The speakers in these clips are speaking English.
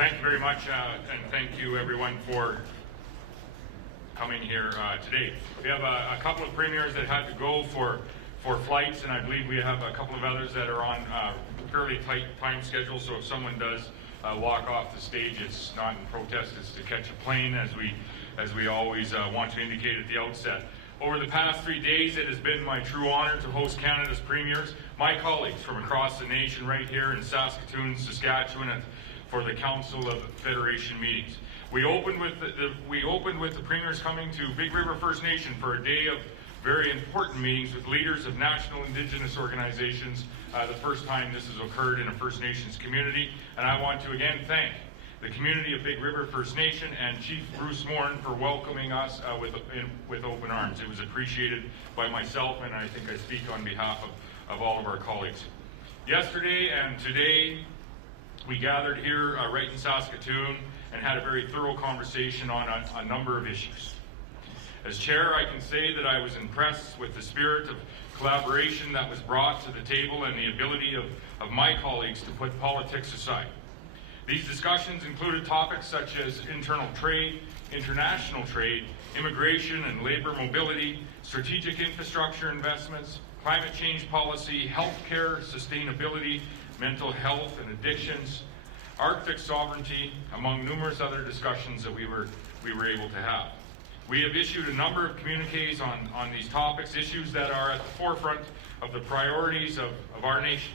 Thank you very much, and thank you everyone for coming here today. We have a couple of premiers that had to go for flights, and I believe we have a couple of others that are on fairly tight time schedule, so if someone does walk off the stage, it's not in protest, it's to catch a plane, as we always want to indicate at the outset. Over the past 3 days, it has been my true honor to host Canada's premiers, my colleagues from across the nation right here in Saskatoon, Saskatchewan, for the Council of Federation meetings. We opened with the premiers coming to Big River First Nation for a day of very important meetings with leaders of national Indigenous organizations, the first time this has occurred in a First Nations community. And I want to again thank the community of Big River First Nation and Chief Bruce Morin for welcoming us with open arms. It was appreciated by myself, and I think I speak on behalf of all of our colleagues. Yesterday and today, we gathered here right in Saskatoon and had a very thorough conversation on a number of issues. As chair, I can say that I was impressed with the spirit of collaboration that was brought to the table and the ability of my colleagues to put politics aside. These discussions included topics such as internal trade, international trade, immigration and labor mobility, strategic infrastructure investments, climate change policy, healthcare, sustainability, mental health and addictions, Arctic sovereignty, among numerous other discussions that we were able to have. We have issued a number of communiques on these topics, issues that are at the forefront of the priorities of our nation.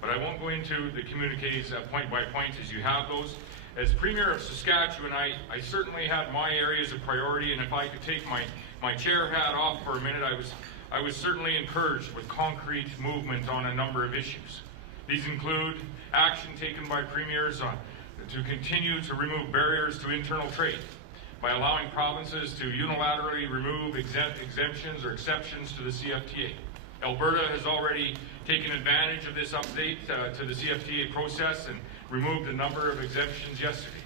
But I won't go into the communiques point by point, as you have those. As Premier of Saskatchewan, I certainly had my areas of priority, and if I could take my chair hat off for a minute, I was certainly encouraged with concrete movement on a number of issues. These include action taken by premiers to continue to remove barriers to internal trade by allowing provinces to unilaterally remove exemptions or exceptions to the CFTA. Alberta has already taken advantage of this update to the CFTA process and removed a number of exemptions yesterday.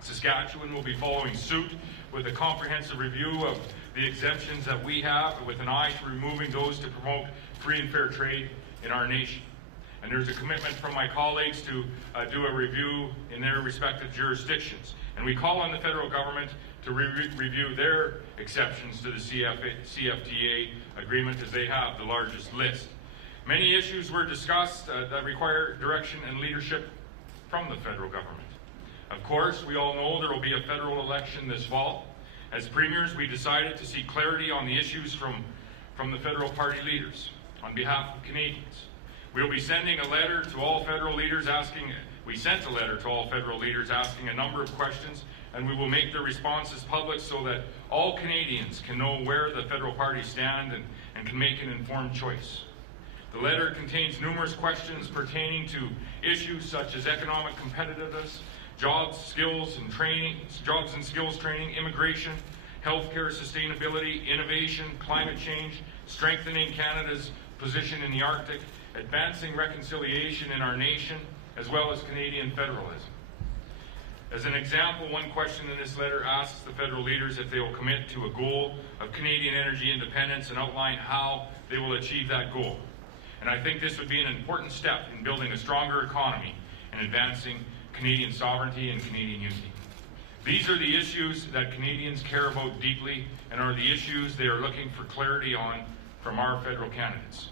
Saskatchewan will be following suit with a comprehensive review of the exemptions that we have, with an eye to removing those to promote free and fair trade in our nation. And there's a commitment from my colleagues to do a review in their respective jurisdictions. And we call on the federal government to review their exceptions to the CFTA agreement, as they have the largest list. Many issues were discussed that require direction and leadership from the federal government. Of course, we all know there will be a federal election this fall. As premiers, we decided to seek clarity on the issues from the federal party leaders on behalf of Canadians. We will be sending a letter to all federal leaders we sent a letter to all federal leaders asking a number of questions, and we will make their responses public so that all Canadians can know where the federal parties stand and can make an informed choice. The letter contains numerous questions pertaining to issues such as economic competitiveness, jobs and skills training, immigration, healthcare, sustainability, innovation, climate change, strengthening Canada's position in the Arctic, advancing reconciliation in our nation, as well as Canadian federalism. As an example, one question in this letter asks the federal leaders if they will commit to a goal of Canadian energy independence and outline how they will achieve that goal. And I think this would be an important step in building a stronger economy and advancing Canadian sovereignty and Canadian unity. These are the issues that Canadians care about deeply and are the issues they are looking for clarity on from our federal candidates.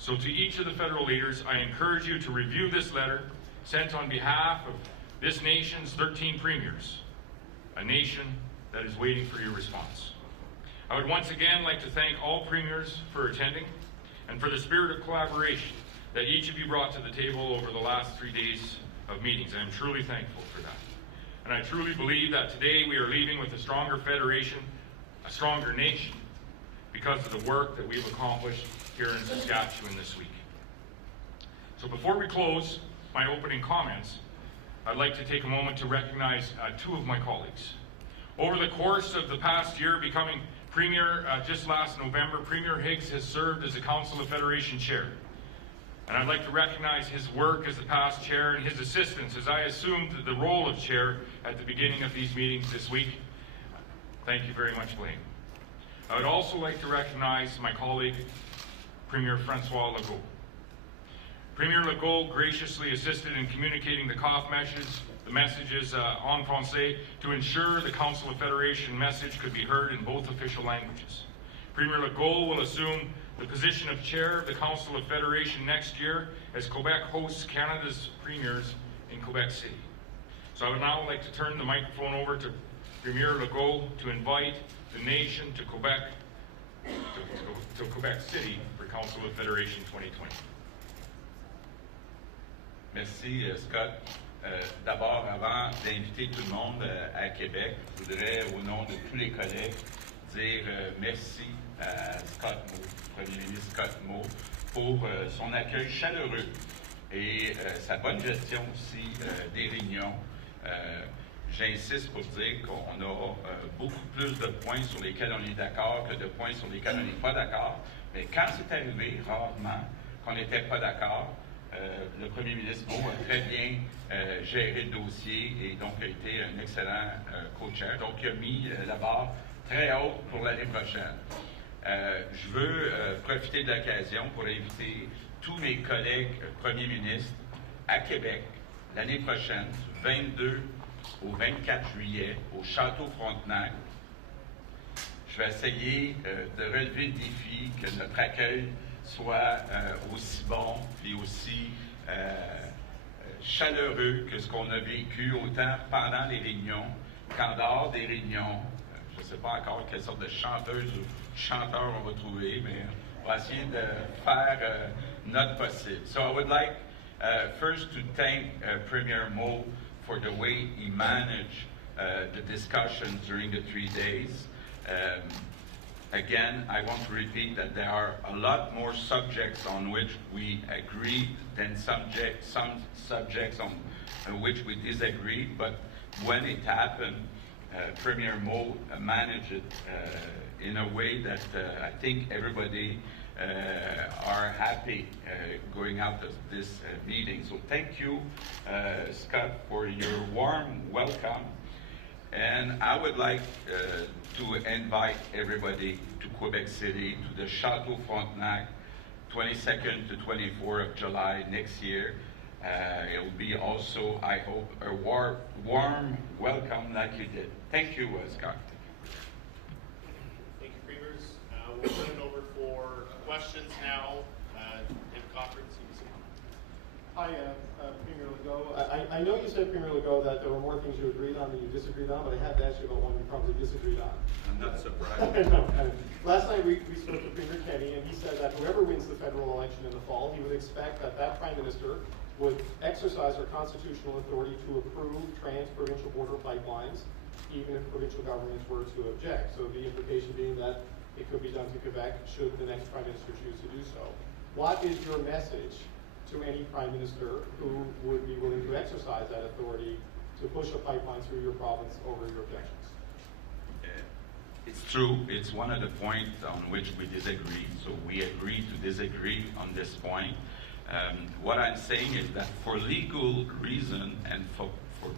So to each of the federal leaders, I encourage you to review this letter sent on behalf of this nation's 13 premiers, a nation that is waiting for your response. I would once again like to thank all premiers for attending and for the spirit of collaboration that each of you brought to the table over the last 3 days of meetings. I am truly thankful for that. And I truly believe that today we are leaving with a stronger federation, a stronger nation, because of the work that we've accomplished here in Saskatchewan this week. So before we close my opening comments, I'd like to take a moment to recognize two of my colleagues. Over the course of the past year, becoming Premier just last November, Premier Higgs has served as the Council of Federation Chair. And I'd like to recognize his work as the past chair and his assistance as I assumed the role of chair at the beginning of these meetings this week. Thank you very much, Blaine. I would also like to recognize my colleague, Premier Francois Legault. Premier Legault graciously assisted in communicating the COF messages en français to ensure the Council of Federation message could be heard in both official languages. Premier Legault will assume the position of Chair of the Council of Federation next year as Quebec hosts Canada's premiers in Quebec City. So I would now like to turn the microphone over to Premier Legault to invite the nation to Quebec, to Quebec City for Council of Federation 2020. Merci, Scott. D'abord, avant d'inviter tout le monde à Québec, je voudrais, au nom de tous les collègues, dire merci à Scott Moe, Premier ministre Scott Moe, pour son accueil chaleureux et sa bonne gestion aussi des réunions. J'insiste pour dire qu'on a beaucoup plus de points sur lesquels on est d'accord que de points sur lesquels on n'est pas d'accord. Mais quand c'est arrivé, rarement, qu'on n'était pas d'accord, le premier ministre Moe a très bien géré le dossier et donc a été un excellent co-chair. Donc, il a mis la barre très haute pour l'année prochaine. Je veux profiter de l'occasion pour inviter tous mes collègues premiers ministres à Québec l'année prochaine, du 22 au 24 juillet, au Château Frontenac. Je vais essayer de relever le défi que notre accueil soit aussi bon et aussi chaleureux que ce qu'on a vécu autant pendant les réunions qu'en dehors des réunions. Je ne sais pas encore quelle sorte de chanteuse ou chanteur on va trouver, mais on va essayer de faire notre possible. So I would like first to thank Premier Moe for the way he managed the discussions during the 3 days. Again, I want to repeat that there are a lot more subjects on which we agree than some subjects on which we disagree, but when it happened, Premier Moe managed it in a way that I think everybody are happy going out of this meeting. So thank you, Scott, for your warm welcome. And I would like to invite everybody to Quebec City, to the Château Frontenac, 22nd to 24th of July next year. It will be also, I hope, a warm welcome like you did. Thank you, Scott. Thank you, Premiers. We'll turn it over for questions now in conference. Hi, Premier Legault. I know you said, Premier Legault, that there were more things you agreed on than you disagreed on, but I have to ask you about one you probably disagreed on. I'm not surprised. No. Last night we spoke to Premier Kenny, and he said that whoever wins the federal election in the fall, he would expect that that Prime Minister would exercise her constitutional authority to approve trans-provincial border pipelines, even if provincial governments were to object. So the implication being that it could be done to Quebec should the next Prime Minister choose to do so. What is your message to any Prime Minister who would be willing to exercise that authority to push a pipeline through your province over your objections? It's true. It's one of the points on which we disagree. So we agree to disagree on this point. What I'm saying is that for legal reason and for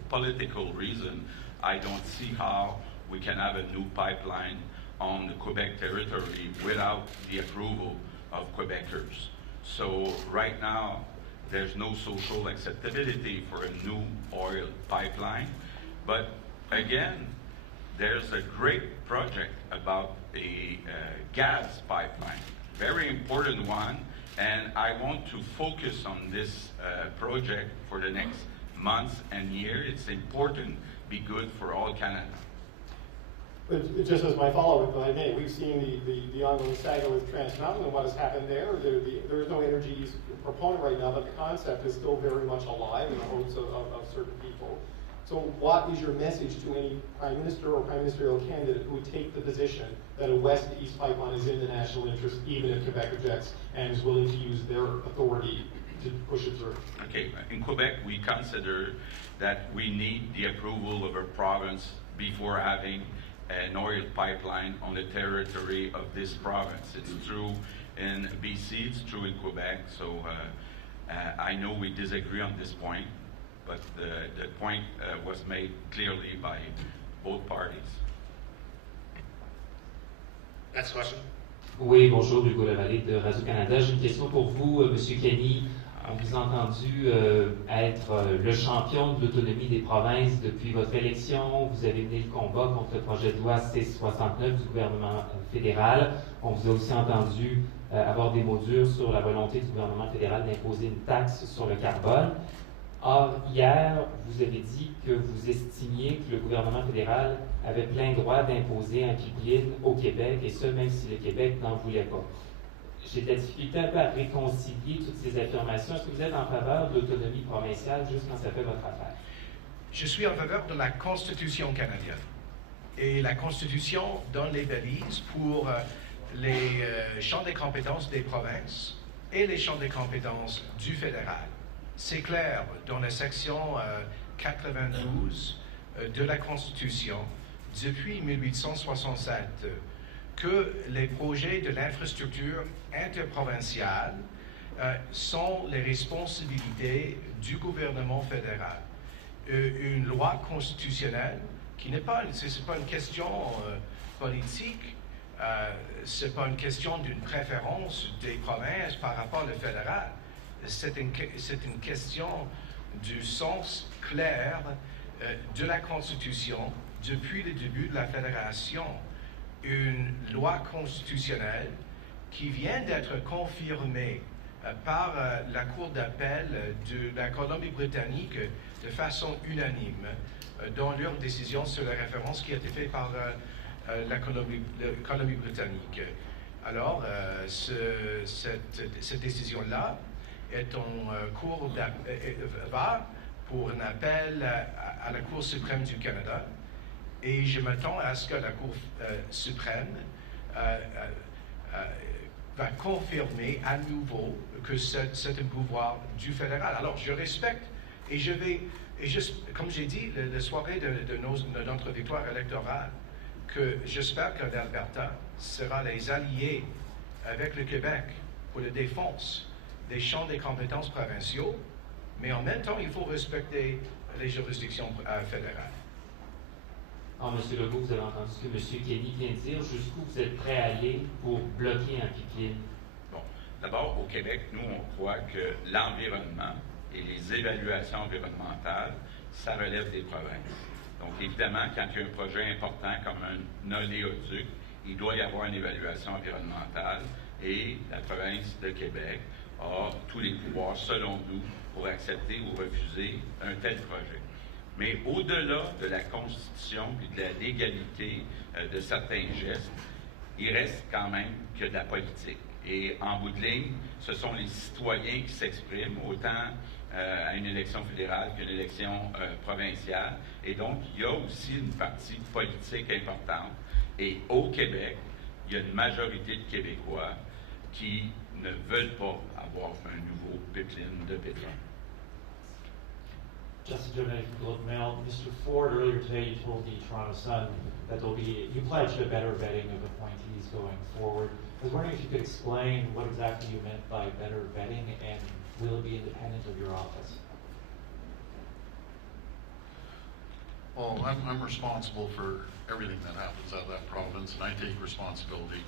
political reason, I don't see how we can have a new pipeline on the Quebec territory without the approval of Quebecers. So right now, there's no social acceptability for a new oil pipeline. But again, there's a great project about a gas pipeline, very important one, and I want to focus on this project for the next months and year. It's important, be good for all Canada. But just as my follow-up, if I may, we've seen the ongoing saga with Trans Mountain and what has happened there. There is no energy proponent right now, but the concept is still very much alive in the hopes of certain people. So what is your message to any Prime Minister or Prime Ministerial candidate who would take the position that a west-to-east pipeline is in the national interest, even if Quebec objects, and is willing to use their authority to push it through? Okay, in Quebec, we consider that we need the approval of a province before having an oil pipeline on the territory of this province. It's true in BC, it's true in Quebec, so I know we disagree on this point, but the point was made clearly by both parties. Next question. Oui, bonjour, Hugo Lavallée de Radio-Canada. J'ai une question pour vous, M. Kenny. On vous a entendu être le champion de l'autonomie des provinces depuis votre élection. Vous avez mené le combat contre le projet de loi C-69 du gouvernement fédéral. On vous a aussi entendu avoir des mots durs sur la volonté du gouvernement fédéral d'imposer une taxe sur le carbone. Or, hier, vous avez dit que vous estimiez que le gouvernement fédéral avait plein droit d'imposer un pipeline au Québec, et ce, même si le Québec n'en voulait pas. J'ai de la difficulté un peu à réconcilier toutes ces affirmations. Est-ce que vous êtes en faveur de l'autonomie provinciale juste quand ça fait votre affaire? Je suis en faveur de la Constitution canadienne. Et la Constitution donne les balises pour les champs des compétences des provinces et les champs des compétences du fédéral. C'est clair dans la section 92 de la Constitution, depuis 1867, que les projets de l'infrastructure interprovinciale sont les responsabilités du gouvernement fédéral. Une loi constitutionnelle qui n'est pas, c'est pas une question politique, c'est pas une question d'une préférence des provinces par rapport au fédéral. C'est une question du sens clair de la Constitution depuis le début de la Fédération. Une loi constitutionnelle qui vient d'être confirmée par la Cour d'appel de la Colombie-Britannique de façon unanime dans leur décision sur la référence qui a été faite par la Colombie-Britannique. Alors, cette décision-là est en cours va pour un appel à la Cour suprême du Canada, et je m'attends à ce que la Cour suprême va confirmer à nouveau que c'est un pouvoir du fédéral. Alors, je respecte et je vais, comme j'ai dit, la soirée de notre victoire électorale, que j'espère que l'Alberta sera les alliés avec le Québec pour la défense des champs des compétences provinciaux, mais en même temps, il faut respecter les juridictions fédérales. Alors, M. Legault, vous avez entendu ce que M. Kenny vient de dire. Jusqu'où vous êtes prêt à aller pour bloquer un pipeline? Bon, d'abord, au Québec, nous, on croit que l'environnement et les évaluations environnementales, ça relève des provinces. Donc, évidemment, quand il y a un projet important comme un oléoduc, il doit y avoir une évaluation environnementale, et la province de Québec a tous les pouvoirs, selon nous, pour accepter ou refuser un tel projet. Mais au-delà de la Constitution et de la légalité de certains gestes, il reste quand même que de la politique. Et en bout de ligne, ce sont les citoyens qui s'expriment autant à une élection fédérale qu'une élection provinciale. Et donc, il y a aussi une partie politique importante. Et au Québec, il y a une majorité de Québécois qui ne veulent pas avoir un nouveau pipeline de pétrole. Justin Germain from Globe and Mail. Mr. Ford, earlier today you told the Toronto Sun that you pledged a better vetting of appointees going forward. I was wondering if you could explain what exactly you meant by better vetting, and will it be independent of your office? Well, I'm responsible for everything that happens out of that province, and I take responsibility.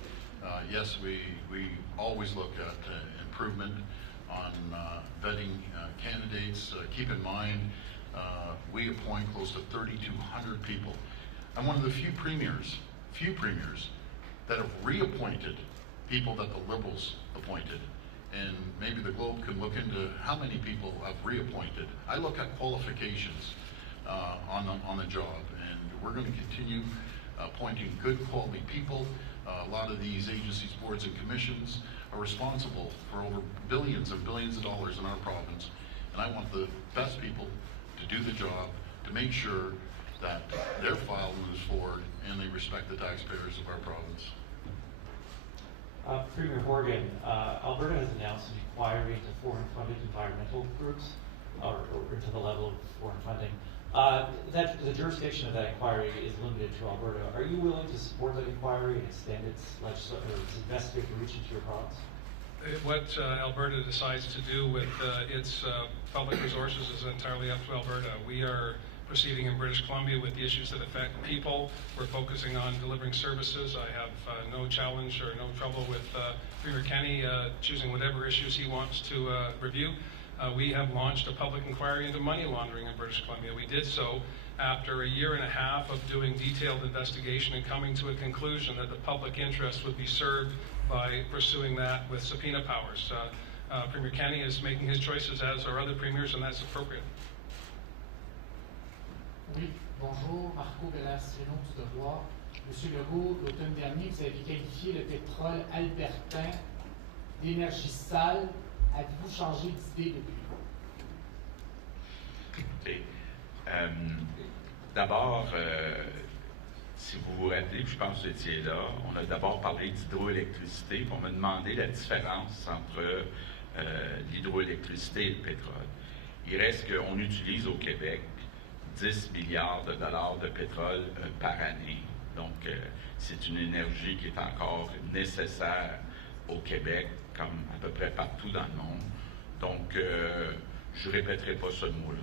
Yes, we always look at improvement on vetting candidates. Keep in mind, we appoint close to 3,200 people. I'm one of the few premiers that have reappointed people that the Liberals appointed. And maybe the Globe can look into how many people I've reappointed. I look at qualifications on the job, and we're going to continue appointing good quality people. A lot of these agencies, boards, and commissions are responsible for over billions and billions of dollars in our province. And I want the best people to do the job, to make sure that their file moves forward and they respect the taxpayers of our province. Premier Horgan, Alberta has announced an inquiry into foreign-funded environmental groups, or into the level of foreign funding. The jurisdiction of that inquiry is limited to Alberta. Are you willing to support that inquiry and extend its investigative reach into your province? What Alberta decides to do with its public resources is entirely up to Alberta. We are proceeding in British Columbia with the issues that affect people. We're focusing on delivering services. I have no challenge or no trouble with Premier Kenny choosing whatever issues he wants to review. We have launched a public inquiry into money laundering in British Columbia. We did so after a year and a half of doing detailed investigation and coming to a conclusion that the public interest would be served by pursuing that with subpoena powers. Premier Kenney is making his choices, as are other premiers, and that's appropriate. Oui, bonjour, Marco Bellassino du Devoir. Monsieur Legault, l'automne dernier, vous avez qualifié le pétrole albertain d'énergie sale. Avez-vous changé d'idée depuis? Okay. D'abord, si vous vous rappelez, puis je pense que vous étiez là, on a d'abord parlé d'hydroélectricité, puis on m'a demandé la différence entre l'hydroélectricité et le pétrole. Il reste qu'on utilise au Québec 10 milliards de dollars de pétrole par année. Donc, c'est une énergie qui est encore nécessaire au Québec, comme à peu près partout dans le monde. Donc, je ne répéterai pas ce mot-là.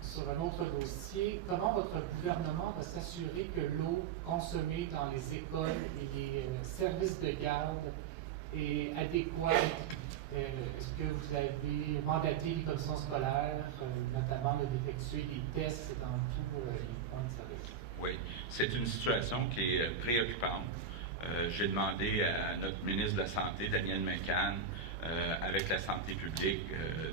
Sur un autre dossier, comment votre gouvernement va s'assurer que l'eau consommée dans les écoles et les services de garde est adéquate? Est-ce que vous avez mandaté les commissions scolaires, notamment d'effectuer des tests dans tous les points de service? Oui, c'est une situation qui est préoccupante. J'ai demandé à notre ministre de la Santé, Daniel McCann, avec la santé publique,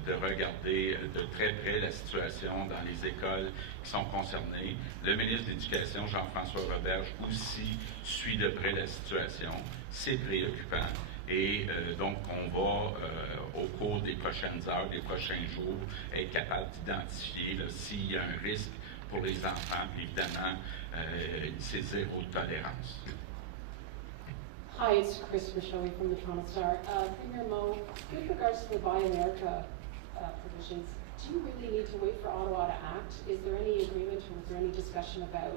de regarder de très près la situation dans les écoles qui sont concernées. Le ministre de l'Éducation, Jean-François Roberge, aussi suit de près la situation. C'est préoccupant. Et donc, on va, au cours des prochaines heures, des prochains jours, être capable d'identifier s'il y a un risque pour les enfants. Évidemment, c'est zéro tolérance. Hi, it's Chris Rishowy from the Toronto Star. Premier Moe, with regards to the Buy America provisions, do you really need to wait for Ottawa to act? Is there any agreement or is there any discussion about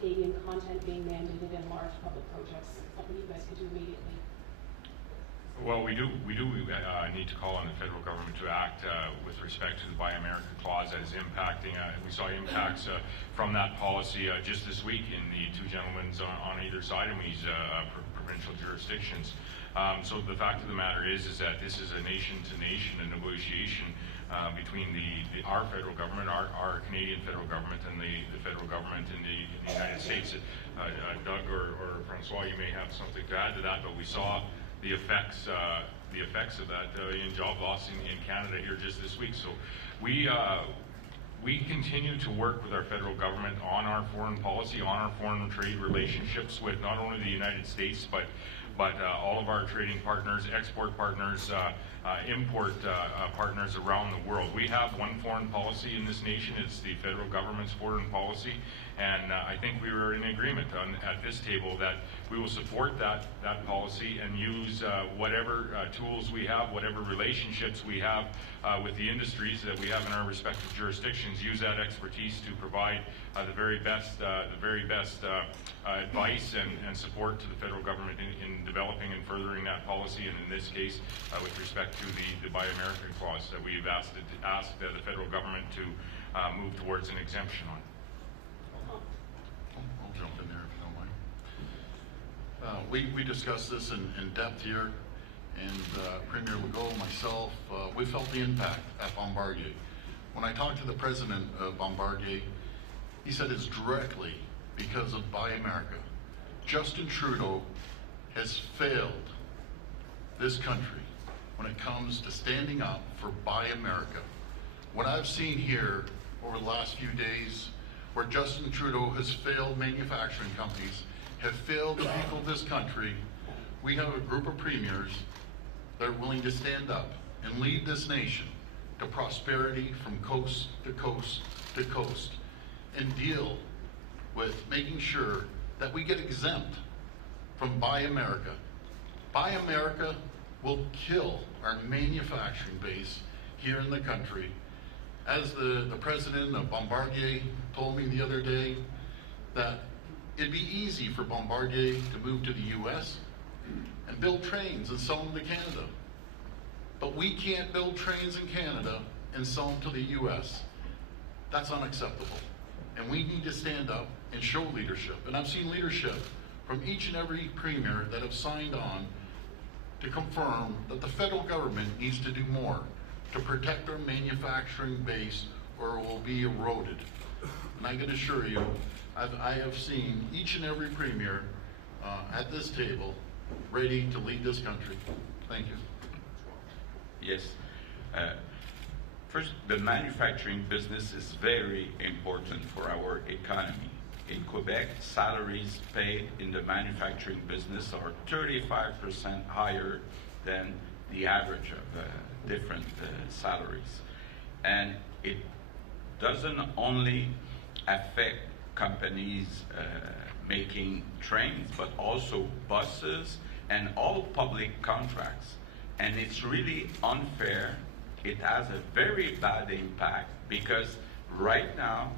Canadian content being mandated in large public projects? Something you guys could do immediately? Well, we do need to call on the federal government to act with respect to the Buy America clause that is impacting. We saw impacts from that policy just this week in the two gentlemen on either side of me's provincial jurisdictions. So the fact of the matter is that this is a nation-to-nation negotiation between our federal government, our Canadian federal government, and the federal government in the United States. Doug or Francois, you may have something to add to that, but we saw the effects of that in job loss in Canada here just this week. So we continue to work with our federal government on our foreign policy, on our foreign trade relationships with not only the United States, but all of our trading partners, export partners, import partners around the world. We have one foreign policy in this nation. It's the federal government's foreign policy. And I think we were in agreement at this table that we will support that policy and use whatever tools we have, whatever relationships we have with the industries that we have in our respective jurisdictions, use that expertise to provide the very best advice and support to the federal government in developing and furthering that policy. And in this case, with respect to the Buy America clause that we've asked the federal government to move towards an exemption on. I'll jump in there if you don't mind. We discussed this in depth here, and Premier Legault, myself, we felt the impact at Bombardier. When I talked to the president of Bombardier, he said it's directly because of Buy America. Justin Trudeau has failed this country when it comes to standing up for Buy America. What I've seen here over the last few days, where Justin Trudeau has failed manufacturing companies, have failed the people of this country, we have a group of premiers that are willing to stand up and lead this nation to prosperity from coast to coast to coast and deal with making sure that we get exempt from Buy America. Buy America will kill our manufacturing base here in the country. As the president of Bombardier told me the other day, that it'd be easy for Bombardier to move to the U.S. and build trains and sell them to Canada. But we can't build trains in Canada and sell them to the U.S. That's unacceptable. And we need to stand up and show leadership. And I've seen leadership from each and every premier that have signed on to confirm that the federal government needs to do more to protect our manufacturing base or it will be eroded. And I can assure you, I have seen each and every premier at this table ready to lead this country. Thank you. Yes. First, the manufacturing business is very important for our economy. In Quebec, salaries paid in the manufacturing business are 35% higher than the average of different salaries. And it doesn't only affect companies making trains, but also buses and all public contracts. And it's really unfair. It has a very bad impact because right now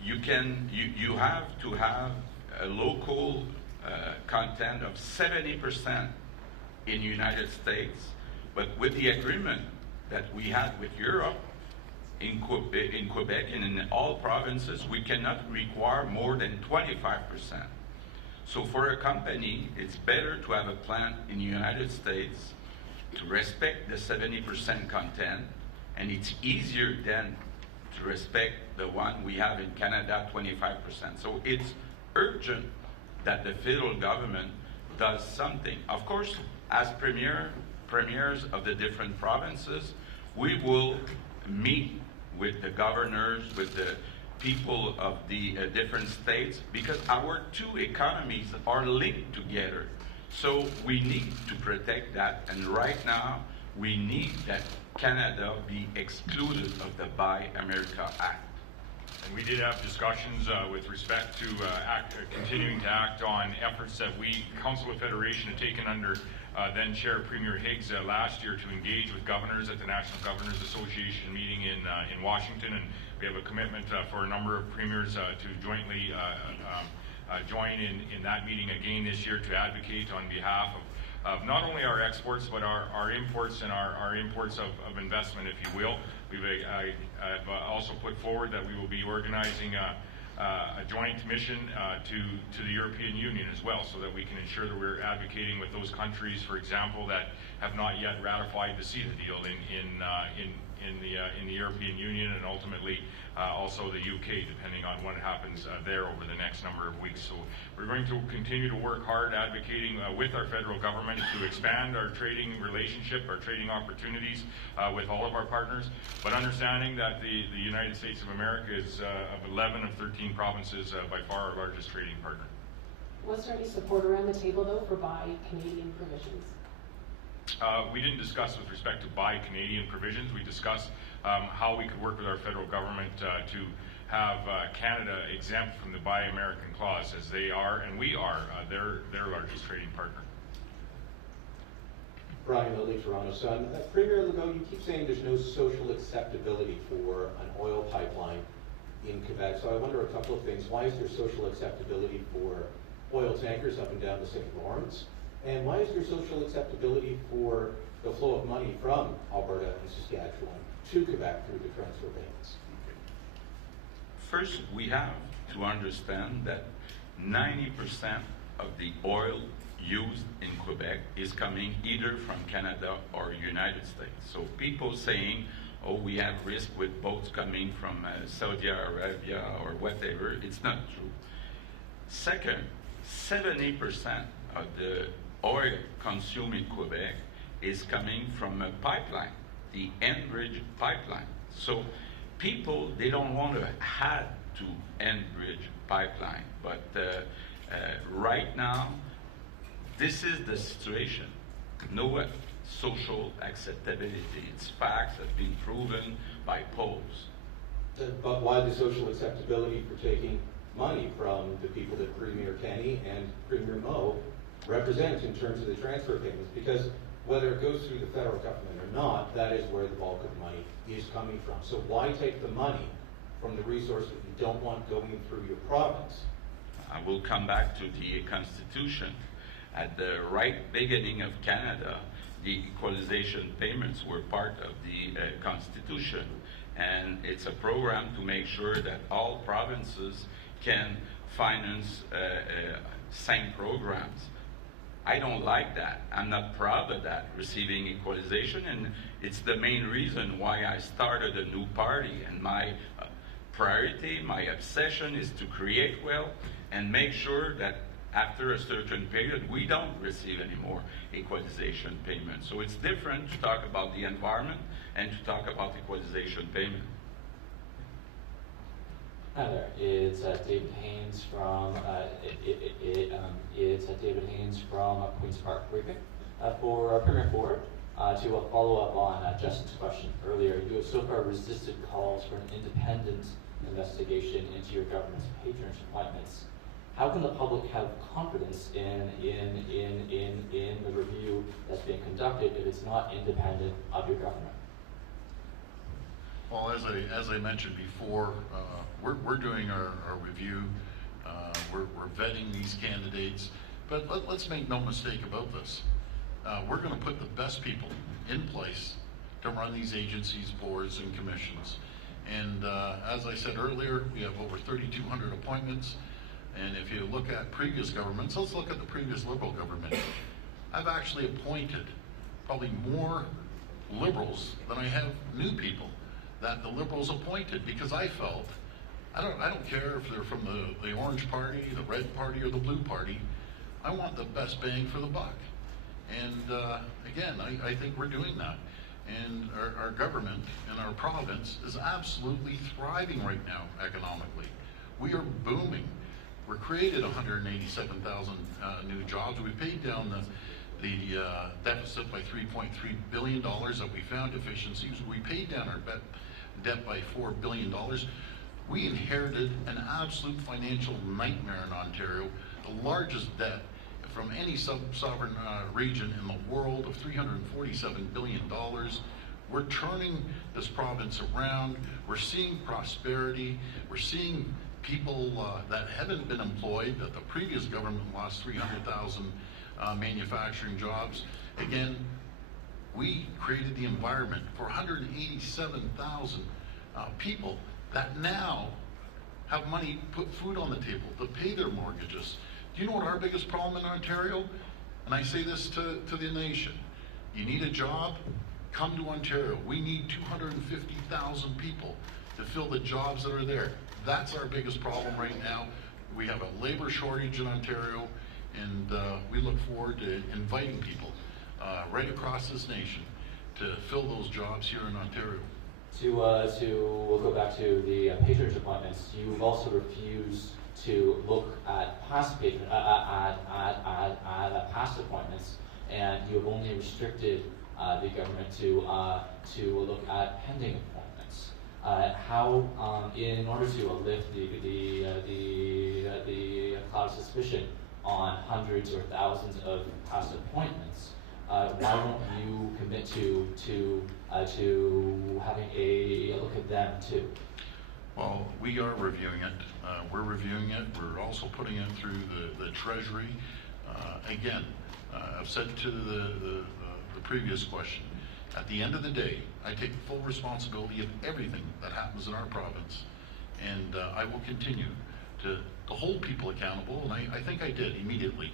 you have to have a local content of 70% in the United States, but with the agreement that we had with Europe, in Quebec and in all provinces, we cannot require more than 25%. So for a company, it's better to have a plant in the United States to respect the 70% content, and it's easier than to respect the one we have in Canada, 25%. So it's urgent that the federal government does something. Of course, as premiers of the different provinces, we will meet with the governors, with the people of the different states, because our two economies are linked together. So we need to protect that, and right now we need that Canada be excluded of the Buy America Act. And we did have discussions with respect to continuing to act on efforts that we, Council of Federation, had taken under then Chair Premier Higgs last year to engage with governors at the National Governors Association meeting in Washington, and we have a commitment for a number of premiers to jointly join in that meeting again this year to advocate on behalf of not only our exports but our imports and our imports of investment, if you will. I've also put forward that we will be organizing a joint mission to the European Union as well, so that we can ensure that we're advocating with those countries, for example, that have not yet ratified the CETA deal in the European Union, and ultimately also the UK, depending on what happens there over the next number of weeks. So we're going to continue to work hard advocating with our federal government to expand our trading relationship, our trading opportunities with all of our partners, but understanding that the United States of America is of 11 of 13 provinces by far our largest trading partner. Was there any support around the table, though, for Buy Canadian provisions? We didn't discuss with respect to Buy Canadian provisions. We discussed how we could work with our federal government to have Canada exempt from the Buy American clause, as they are, and we are, their largest trading partner. Brian Lilly, Toronto Sun. Premier Legault, you keep saying there's no social acceptability for an oil pipeline in Quebec. So I wonder a couple of things. Why is there social acceptability for oil tankers up and down the St. Lawrence? And why is there social acceptability for the flow of money from Alberta and Saskatchewan to Quebec through the transfer payments? First, we have to understand that 90% of the oil used in Quebec is coming either from Canada or United States. So people saying, oh, we have risk with boats coming from Saudi Arabia or whatever, it's not true. Second, 70% of the oil consumed in Quebec is coming from a pipeline, the Enbridge pipeline. So people, they don't want to add to Enbridge pipeline, but right now, this is the situation. No social acceptability. It's facts that have been proven by polls. But why the social acceptability for taking money from the people that Premier Kenney and Premier Moe represent in terms of the transfer payments? Because whether it goes through the federal government or not, that is where the bulk of the money is coming from. So why take the money from the resource that you don't want going through your province? I will come back to the Constitution. At the right beginning of Canada, the equalization payments were part of the Constitution. And it's a program to make sure that all provinces can finance same programs. I don't like that. I'm not proud of that, receiving equalization, and it's the main reason why I started a new party. And my priority, my obsession is to create wealth and make sure that after a certain period, we don't receive any more equalization payment. So it's different to talk about the environment and to talk about equalization payment. Hi there, it's David Haynes from Queen's Park Briefing. For Premier Ford, to follow up on Justin's question earlier, you have so far resisted calls for an independent investigation into your government's patronage appointments. How can the public have confidence in the review that's being conducted if it's not independent of your government? Well, as I mentioned before, we're doing our review. We're vetting these candidates, but let's make no mistake about this. We're going to put the best people in place to run these agencies, boards, and commissions. And as I said earlier, we have over 3,200 appointments. And if you look at previous governments, let's look at the previous Liberal government. I've actually appointed probably more Liberals than I have new people that the Liberals appointed, because I felt, I don't care if they're from the Orange Party, the Red Party, or the Blue Party. I want the best bang for the buck. And again, I think we're doing that. And our government and our province is absolutely thriving right now economically. We are booming. We're created 187,000 new jobs. We paid down the deficit by $3.3 billion that we found efficiencies. We paid down our debt by $4 billion. We inherited an absolute financial nightmare in Ontario, the largest debt from any sovereign region in the world of $347 billion. We're turning this province around. We're seeing prosperity. We're seeing people that haven't been employed, that the previous government lost 300,000 manufacturing jobs. Again, we created the environment for 187,000 people that now have money to put food on the table, to pay their mortgages. Do you know what our biggest problem in Ontario? And I say this to the nation. You need a job? Come to Ontario. We need 250,000 people to fill the jobs that are there. That's our biggest problem right now. We have a labor shortage in Ontario, and we look forward to inviting people right across this nation to fill those jobs here in Ontario. We'll go back to the patronage appointments. You've also refused to look at past past appointments, and you have only restricted the government to look at pending appointments. How, in order to lift the cloud of suspicion on hundreds or thousands of past appointments, why won't you commit to having a look at them too? Well, we are reviewing it. We're reviewing it. We're also putting it through the Treasury. Again, I've said to the previous question, at the end of the day, I take full responsibility of everything that happens in our province, and I will continue to hold people accountable, and I think I did immediately,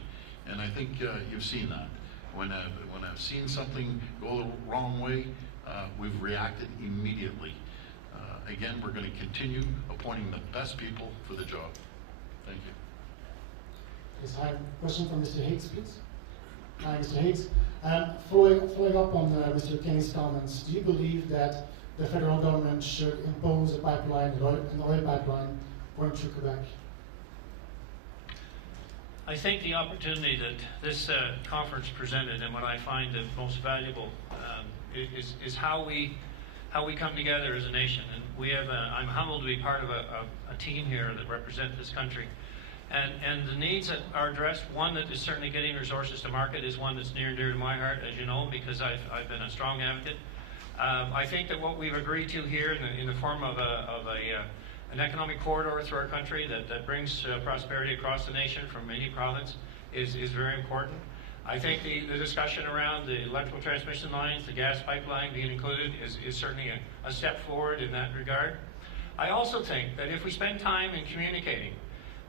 and I think you've seen that. When I've seen something go the wrong way, we've reacted immediately. Again, we're going to continue appointing the best people for the job. Thank you. Yes, hi. Question from Mr. Higgs, please. Hi, Mr. Higgs. Following up on Mr. Kenny's comments, do you believe that the federal government should impose a pipeline, an oil pipeline, going through Quebec? I think the opportunity that this conference presented, and what I find the most valuable, is how we come together as a nation. And we have I'm humbled to be part of a team here that represent this country. And the needs that are addressed, one that is certainly getting resources to market is one that's near and dear to my heart, as you know, because I've been a strong advocate. I think that what we've agreed to here in the form of an economic corridor through our country that brings prosperity across the nation from any province is very important. I think the discussion around the electrical transmission lines, the gas pipeline being included is certainly a step forward in that regard. I also think that if we spend time in communicating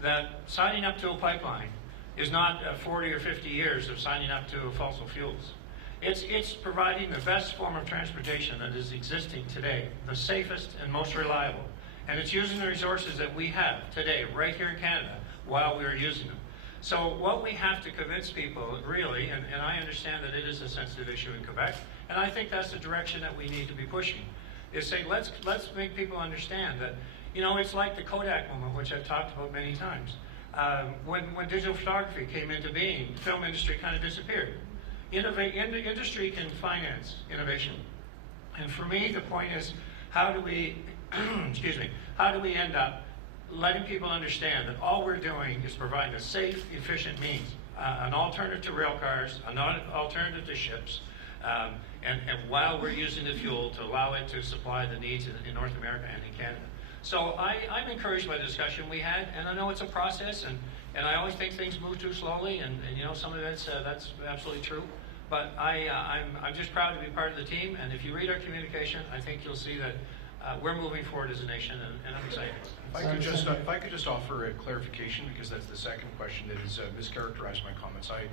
that signing up to a pipeline is not 40 or 50 years of signing up to fossil fuels. It's providing the best form of transportation that is existing today, the safest and most reliable. And it's using the resources that we have today, right here in Canada, while we are using them. So what we have to convince people, really, and I understand that it is a sensitive issue in Quebec, and I think that's the direction that we need to be pushing, is say, let's make people understand that, you know, it's like the Kodak moment, which I've talked about many times. When digital photography came into being, the film industry kind of disappeared. Industry can finance innovation. And for me, the point is, how do we, excuse me, how do we end up letting people understand that all we're doing is providing a safe, efficient means, an alternative to rail cars, an alternative to ships, and while we're using the fuel to allow it to supply the needs in North America and in Canada. So I'm encouraged by the discussion we had, and I know it's a process, and I always think things move too slowly, and you know, some of that's absolutely true. But I'm just proud to be part of the team, and if you read our communication, I think you'll see that we're moving forward as a nation, and I'm excited. If I could just offer a clarification, because that's the second question that has mischaracterized my comments. I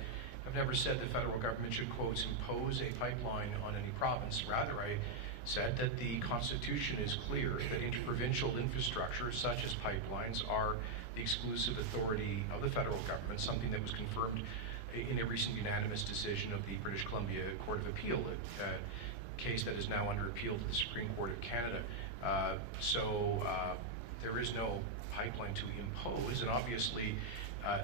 have never said the federal government should, quote, impose a pipeline on any province. Rather, I said that the Constitution is clear that interprovincial infrastructure, such as pipelines, are the exclusive authority of the federal government, something that was confirmed in a recent unanimous decision of the British Columbia Court of Appeal, a case that is now under appeal to the Supreme Court of Canada. There is no pipeline to impose, and obviously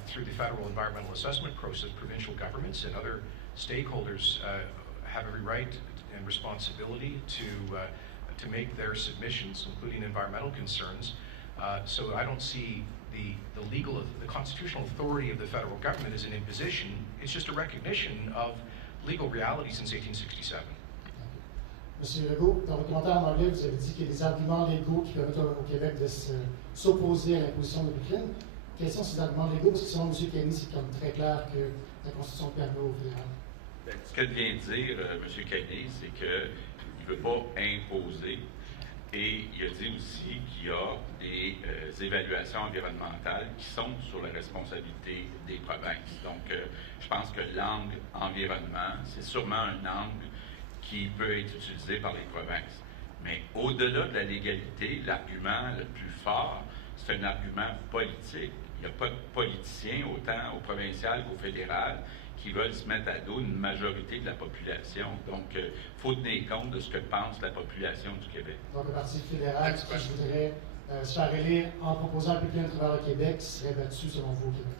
through the federal environmental assessment process, provincial governments and other stakeholders have every right and responsibility to make their submissions, including environmental concerns. So I don't see the constitutional authority of the federal government as an imposition. It's just a recognition of legal reality since 1867. Monsieur Legault, dans votre commentaire en anglais, vous avez dit qu'il y a des arguments légaux qui permettent au Québec de s'opposer à l'imposition de l'Ukraine. Quels sont ces arguments légaux? Parce que selon M. Kenny, c'est comme très clair que la Constitution permet au fédéral. Ce que vient de dire M. Kenny, c'est qu'il ne veut pas imposer. Et il a dit aussi qu'il y a des évaluations environnementales qui sont sur la responsabilité des provinces. Donc, je pense que l'angle environnement, c'est sûrement un angle qui peut être utilisé par les provinces. Mais au-delà de la légalité, l'argument le plus fort, c'est un argument politique. Il n'y a pas de politiciens, autant au provincial qu'au fédéral, qui veulent se mettre à dos une majorité de la population. Donc, il faut tenir compte de ce que pense la population du Québec. Donc, le Parti fédéral qui voudrait se faire élire en proposant un pipeline à travers le Québec serait battu, selon vous, au Québec?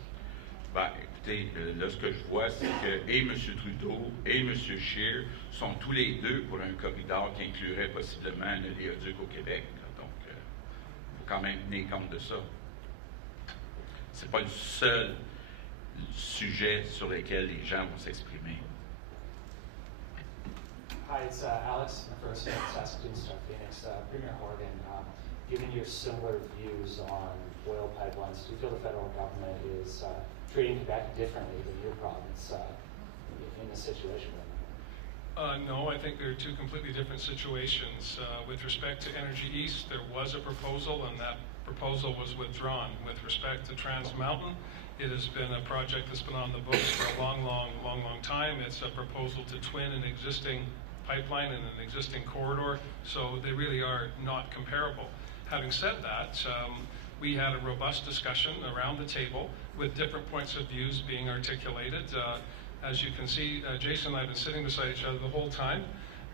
Ben, écoutez, là, ce que je vois, c'est que et M. Trudeau et M. Scheer sont tous les deux pour un corridor qui inclurait possiblement un oléoduc au Québec. Donc, il faut quand même tenir compte de ça. C'est pas le seul sujet sur lequel les gens vont s'exprimer. Hi, it's Alex from Saskatoon, Phoenix. Premier Horgan, given your similar views on oil pipelines, do you feel the federal government is treating Quebec differently than your province in this situation right now? No, I think they're two completely different situations. With respect to Energy East, there was a proposal, and that proposal was withdrawn. With respect to Trans Mountain, it has been a project that's been on the books for a long time. It's a proposal to twin an existing pipeline and an existing corridor, so they really are not comparable. Having said that, we had a robust discussion around the table with different points of views being articulated. As you can see, Jason and I have been sitting beside each other the whole time,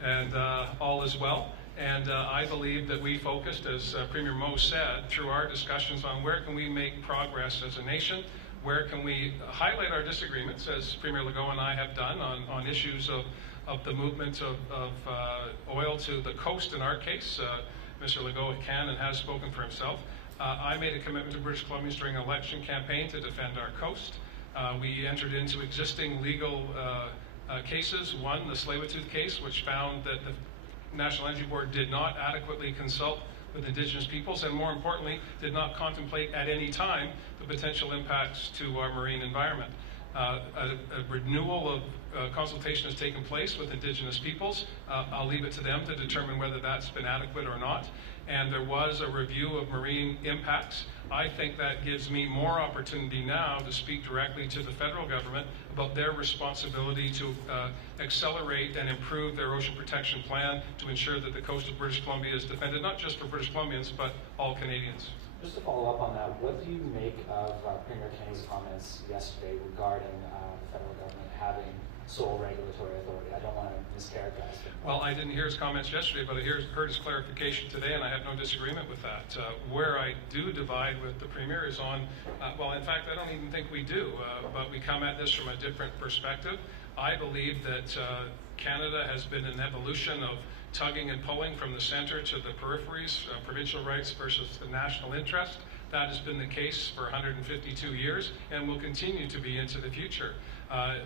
and all is well. And I believe that we focused, as Premier Moe said, through our discussions on where can we make progress as a nation, where can we highlight our disagreements, as Premier Legault and I have done, on issues of the movement of oil to the coast in our case. Mr. Legault can and has spoken for himself. I made a commitment to British Columbians during an election campaign to defend our coast. We entered into existing legal cases. One, the Tsleil-Waututh case, which found that the National Energy Board did not adequately consult with Indigenous peoples, and more importantly, did not contemplate at any time the potential impacts to our marine environment. A renewal of consultation has taken place with Indigenous peoples. I'll leave it to them to determine whether that's been adequate or not. And there was a review of marine impacts. I think that gives me more opportunity now to speak directly to the federal government about their responsibility to accelerate and improve their ocean protection plan to ensure that the coast of British Columbia is defended, not just for British Columbians, but all Canadians. Just to follow up on that, what do you make of Premier Kenney's comments yesterday regarding the federal government having sole regulatory authority? I don't want to mischaracterize it. Well, I didn't hear his comments yesterday, but I heard his clarification today, and I have no disagreement with that. Where I do divide with the Premier is on, well, in fact, I don't even think we do, but we come at this from a different perspective. I believe that Canada has been an evolution of tugging and pulling from the center to the peripheries, provincial rights versus the national interest. That has been the case for 152 years and will continue to be into the future.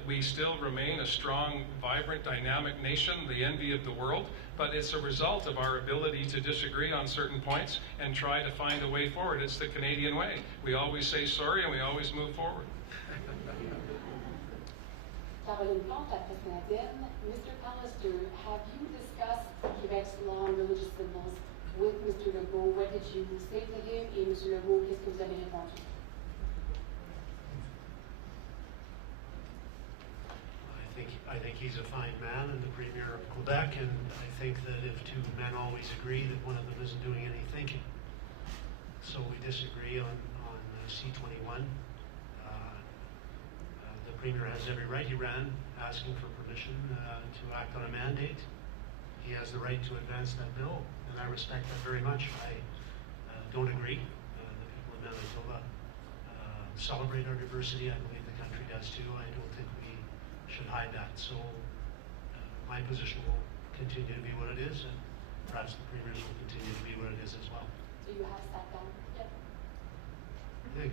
We still remain a strong, vibrant, dynamic nation, the envy of the world, but it's a result of our ability to disagree on certain points and try to find a way forward. It's the Canadian way. We always say sorry and we always move forward. Caroline Plante, la presse canadienne. Mr. Pallister, have you discussed Quebec's law on religious symbols with Mr. Legault? What did you say to him? Et Mr. Legault, qu'est-ce que vous avez répondu? I think he's a fine man and the Premier of Quebec, and I think that if two men always agree, that one of them isn't doing any thinking. So we disagree on C-21. The Premier has every right. He ran asking for permission to act on a mandate. He has the right to advance that bill, and I respect that very much. I don't agree. The people of Manitoba celebrate our diversity. I believe the country does too. I don't think we should hide that. So my position will continue to be what it is, and perhaps the Premier's will continue to be what it is as well. So you have sat down yet?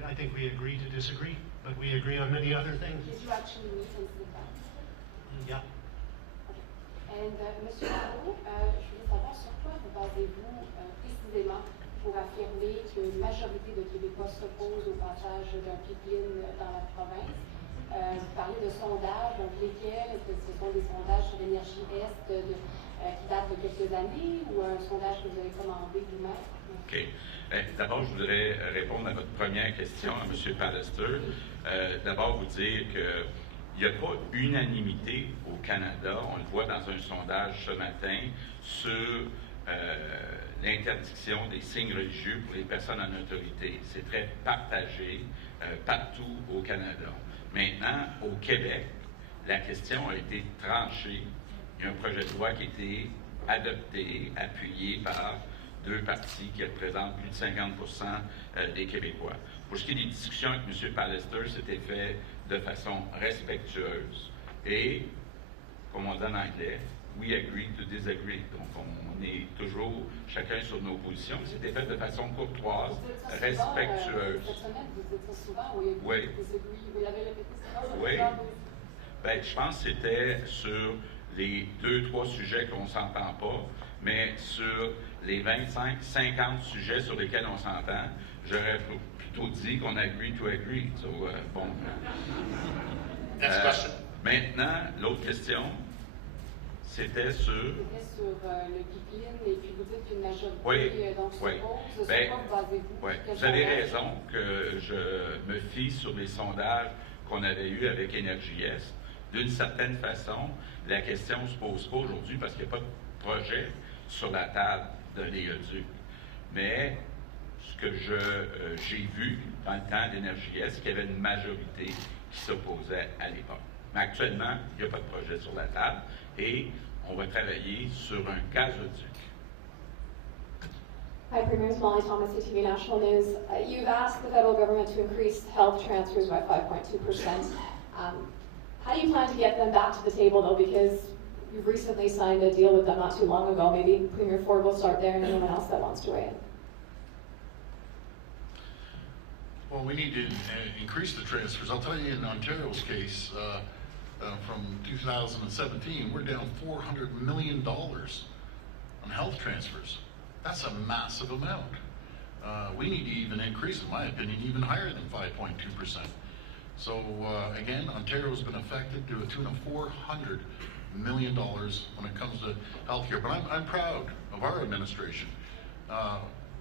I think we agree to disagree, but we agree on many other things. Did you actually meet and sit down? Yeah. Okay. And Monsieur Legault, je voulais savoir sur quoi vous basez-vous précisément pour affirmer qu'une majorité de Québécois s'opposent au passage d'un pipeline dans la province. Vous parlez de sondages, donc lesquels? Est-ce que ce sont des sondages sur l'énergie Est qui datent de quelques années ou un sondage que vous avez commandé vous-même? OK. D'abord, je voudrais répondre à votre première question, à M. Pallister. D'abord, vous dire qu'il n'y a pas unanimité au Canada, on le voit dans un sondage ce matin, sur l'interdiction des signes religieux pour les personnes en autorité. C'est très partagé partout au Canada. Maintenant, au Québec, la question a été tranchée. Il y a un projet de loi qui a été adopté, appuyé par deux partis qui représentent plus de 50% des Québécois. Pour ce qui est des discussions avec M. Pallister, c'était fait de façon respectueuse et, comme on dit en anglais, we agree to disagree. Donc, on est toujours chacun sur nos positions. C'était fait de façon courtoise, respectueuse. Cette semaine, vous dites ça souvent, oui. Oui. Vous l'avez répété souvent? Oui. Ben, je pense que c'était sur les 2-3 sujets qu'on ne s'entend pas, mais sur les 25-50 sujets sur lesquels on s'entend, j'aurais plutôt dit qu'on agree to agree. So, bon. Next question. Maintenant, l'autre question, c'était sur... C'était sur le pipeline, et puis vous dites qu'une majorité oui, donc oui. s'oppose. Ben, sur quoi basez-vous? oui. Vous avez raison que je me fie sur les sondages qu'on avait eus avec Énergie Est. D'une certaine façon, la question ne se pose pas aujourd'hui parce qu'il n'y a pas de projet sur la table d'un léoduc. Mais ce que j'ai vu dans le temps d'Énergie Est, c'est qu'il y avait une majorité qui s'opposait à l'époque. Mais actuellement, il n'y a pas de projet sur la table et on va travailler sur un gazoduc. Hi, Premier Molly Thomas, CTV National News. You've asked the federal government to increase health transfers by 5.2%. How do you plan to get them back to the table, though? Because you've recently signed a deal with them not too long ago. Maybe Premier Ford will start there and anyone else that wants to weigh in. Well, we need to increase the transfers. I'll tell you, in Ontario's case, from 2017, we're down $400 million on health transfers. That's a massive amount. We need to even increase, in my opinion, even higher than 5.2%. So again, Ontario's been affected to a tune of $400 million when it comes to healthcare. But I'm proud of our administration.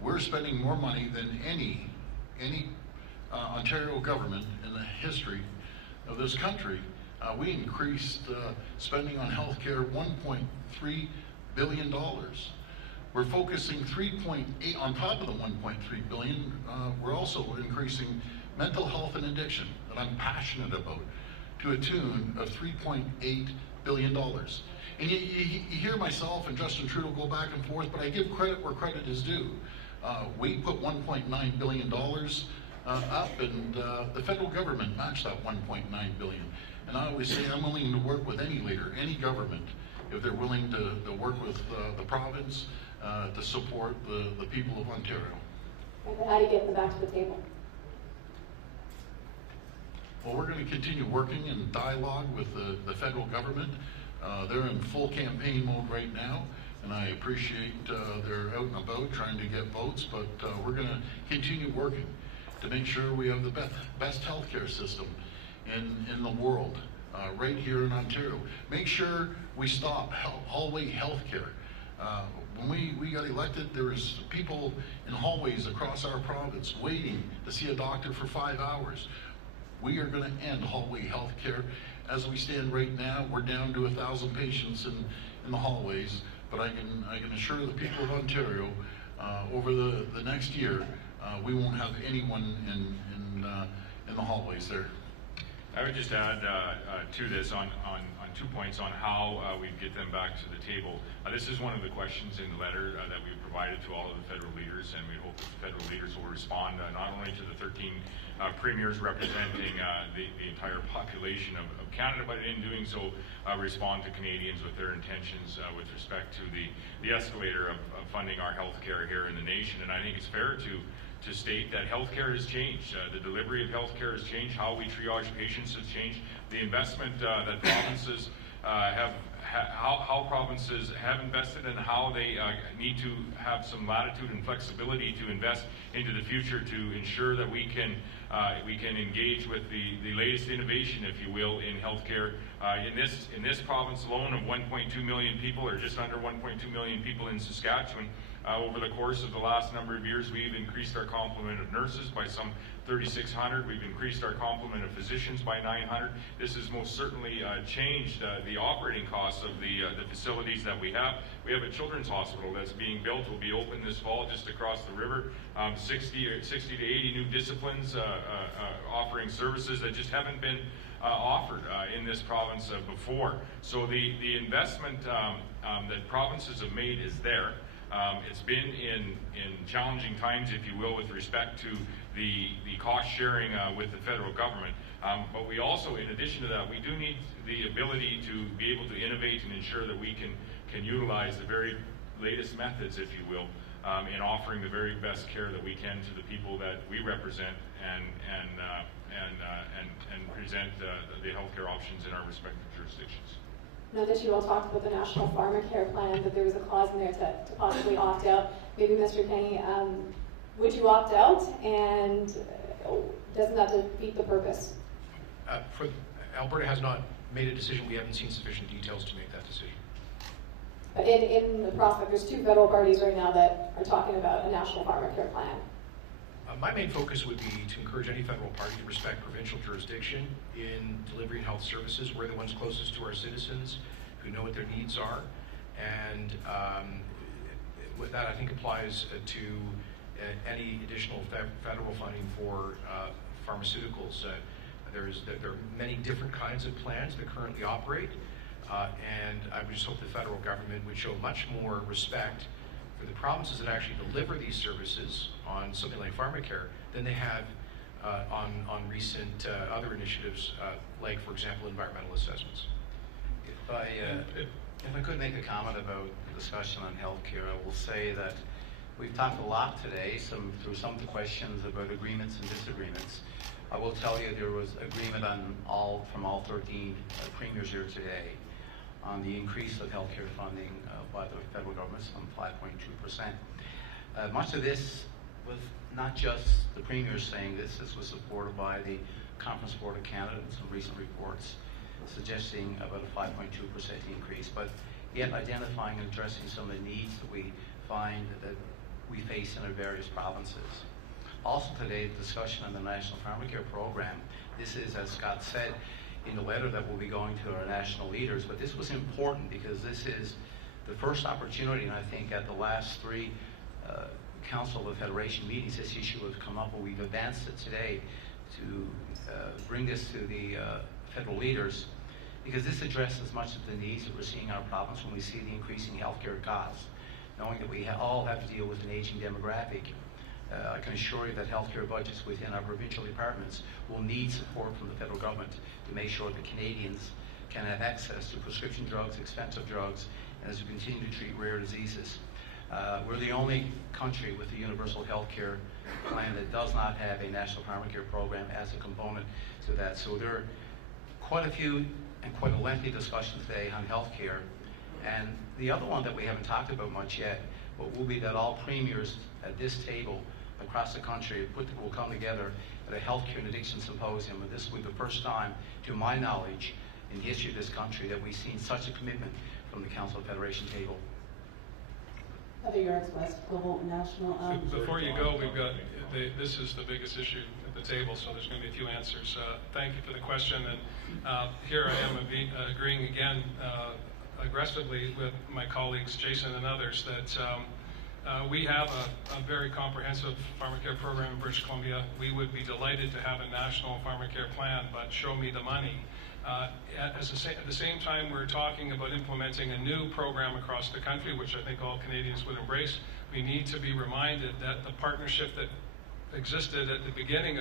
We're spending more money than any Ontario government in the history of this country. We increased spending on healthcare $1.3 billion. We're focusing 3.8 on top of the 1.3 billion. We're also increasing mental health and addiction, that I'm passionate about, to a tune of $3.8 billion. And you hear myself and Justin Trudeau go back and forth, but I give credit where credit is due. We put $1.9 billion up, and the federal government matched that $1.9 billion. And I always say I'm willing to work with any leader, any government, if they're willing to work with the province to support the people of Ontario. And how do you get them back to the table? Well, we're going to continue working in dialogue with the federal government. They're in full campaign mode right now, and I appreciate they're out and about trying to get votes, but we're going to continue working to make sure we have the best healthcare system in the world, right here in Ontario. Make sure we stop hallway healthcare. When we got elected, there was people in hallways across our province waiting to see a doctor for 5 hours. We are going to end hallway healthcare. As we stand right now, we're down to 1,000 patients in the hallways, but I can assure the people of Ontario, over the next year, we won't have anyone in the hallways there. I would just add to this on 2 points on how we get them back to the table. This is one of the questions in the letter that we provided to all of the federal leaders, and we hope that the federal leaders will respond not only to the 13 premiers representing the entire population of Canada, but in doing so respond to Canadians with their intentions with respect to the escalator of funding our healthcare here in the nation. And I think it's fair to state that healthcare has changed. The delivery of healthcare has changed. How we triage patients has changed. The investment that provinces how provinces have invested and how they need to have some latitude and flexibility to invest into the future to ensure that we can engage with the latest innovation, if you will, in healthcare. In this province alone of 1.2 million people, or just under 1.2 million people in Saskatchewan, over the course of the last number of years, we've increased our complement of nurses by some 3,600. We've increased our complement of physicians by 900. This has most certainly changed the operating costs of the facilities that we have. We have a children's hospital that's being built, will be open this fall just across the river. 60 to 80 new disciplines offering services that just haven't been offered in this province before. So the investment that provinces have made is there. It's been in challenging times, if you will, with respect to the cost sharing with the federal government. But we also, in addition to that, we do need the ability to be able to innovate and ensure that we can utilize the very latest methods, if you will, in offering the very best care that we can to the people that we represent and present the healthcare options in our respective jurisdictions. Now that you all talked about the National Pharmacare Plan, but there was a clause in there to possibly opt out. Maybe Mr. Kenny, would you opt out, and doesn't that defeat the purpose? Alberta has not made a decision. We haven't seen sufficient details to make that decision. But in the prospect, there's two federal parties right now that are talking about a National Pharmacare Plan. My main focus would be to encourage any federal party to respect provincial jurisdiction in delivering health services. We're the ones closest to our citizens who know what their needs are. And with that, I think applies to any additional federal funding for pharmaceuticals. There are many different kinds of plans that currently operate. And I would just hope the federal government would show much more respect for the provinces that actually deliver these services on something like pharmacare than they have on recent other initiatives, like, for example, environmental assessments. If I could make a comment about the discussion on healthcare, I will say that we've talked a lot today, through some of the questions about agreements and disagreements. I will tell you there was agreement from all 13 premiers here today on the increase of healthcare funding by the federal government from 5.2%. Much of this was not just the premiers saying this was supported by the Conference Board of Canada and some recent reports suggesting about a 5.2% increase, but yet identifying and addressing some of the needs that we find that we face in our various provinces. Also today, the discussion on the National Pharmacare Program. This is, as Scott said, in the letter that will be going to our national leaders, but this was important because this is the first opportunity, and I think at the last three Council of Federation meetings, this issue has come up, and we've advanced it today to bring this to the federal leaders, because this addresses much of the needs that we're seeing in our province when we see the increasing healthcare costs. Knowing that we all have to deal with an aging demographic, I can assure you that healthcare budgets within our provincial departments will need support from the federal government to make sure that Canadians can have access to prescription drugs, expensive drugs, and as we continue to treat rare diseases. We're the only country with a universal health care plan that does not have a national pharmacare program as a component to that. So there are quite a few and quite a lengthy discussion today on health care. And the other one that we haven't talked about much yet, but will be that all premiers at this table across the country will come together at a healthcare and addiction symposium. And this will be the first time, to my knowledge, in the history of this country that we've seen such a commitment from the Council of Federation table. Heather Yards, West Global National. Before you go, we've got, this is the biggest issue at the table, so there's going to be a few answers. Thank you for the question, and here I am agreeing again aggressively with my colleagues, Jason and others, that we have a very comprehensive pharmacare program in British Columbia. We would be delighted to have a national pharmacare plan, but show me the money. At the same time, we're talking about implementing a new program across the country, which I think all Canadians would embrace. We need to be reminded that the partnership that existed at the beginning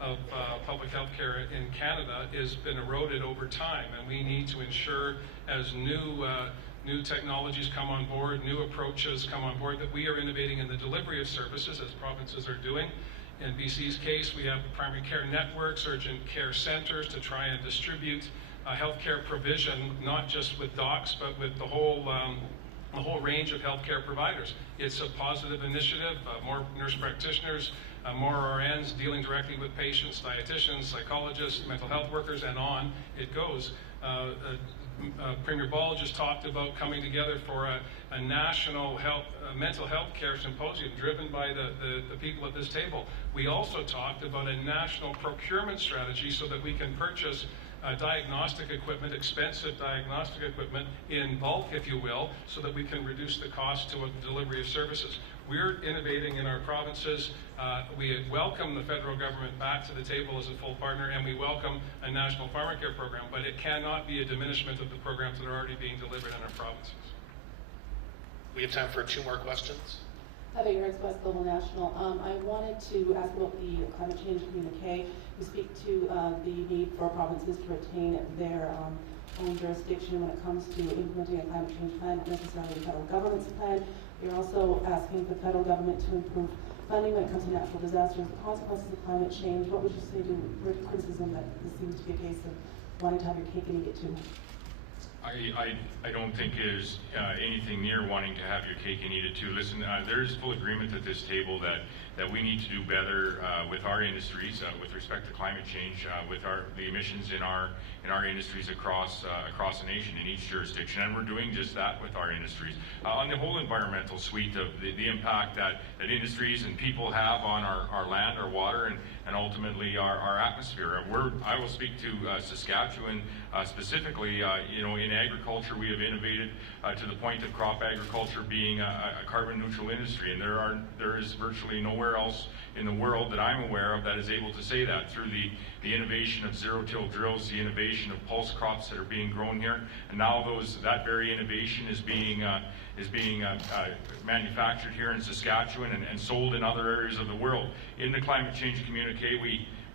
of public health care in Canada has been eroded over time, and we need to ensure, as new technologies come on board, new approaches come on board, that we are innovating in the delivery of services, as provinces are doing. In BC's case, we have primary care networks, urgent care centers to try and distribute healthcare provision, not just with docs, but with the whole range of healthcare providers. It's a positive initiative, more nurse practitioners, more RNs dealing directly with patients, dietitians, psychologists, mental health workers, and on it goes. Premier Ball just talked about coming together for a national mental health care symposium driven by the people at this table. We also talked about a national procurement strategy so that we can purchase diagnostic equipment, expensive diagnostic equipment in bulk, if you will, so that we can reduce the cost to a delivery of services. We're innovating in our provinces. We welcome the federal government back to the table as a full partner, and we welcome a national pharmacare program, but it cannot be a diminishment of the programs that are already being delivered in our provinces. We have time for 2 more questions. Heather Yards, West Global National. I wanted to ask about the climate change communique. You speak to the need for provinces to retain their own jurisdiction when it comes to implementing a climate change plan, not necessarily the federal government's plan. You're also asking the federal government to improve funding when it comes to natural disasters, the consequences of climate change. What would you say to criticism that this seems to be a case of wanting to have your cake and eat it too? I don't think there's anything near wanting to have your cake and eat it too. Listen, there's full agreement at this table that we need to do better with our industries with respect to climate change, with the emissions in our industries across the nation in each jurisdiction, and we're doing just that with our industries. On the whole environmental suite of the impact that industries and people have on our land, our water, and ultimately our atmosphere. I will speak to Saskatchewan specifically. In agriculture, we have innovated to the point of crop agriculture being a carbon neutral industry, and there is virtually nowhere else in the world that I'm aware of that is able to say that, through the innovation of zero-till drills, the innovation of pulse crops that are being grown here, and now that very innovation is being manufactured here in Saskatchewan and sold in other areas of the world. In the climate change communique,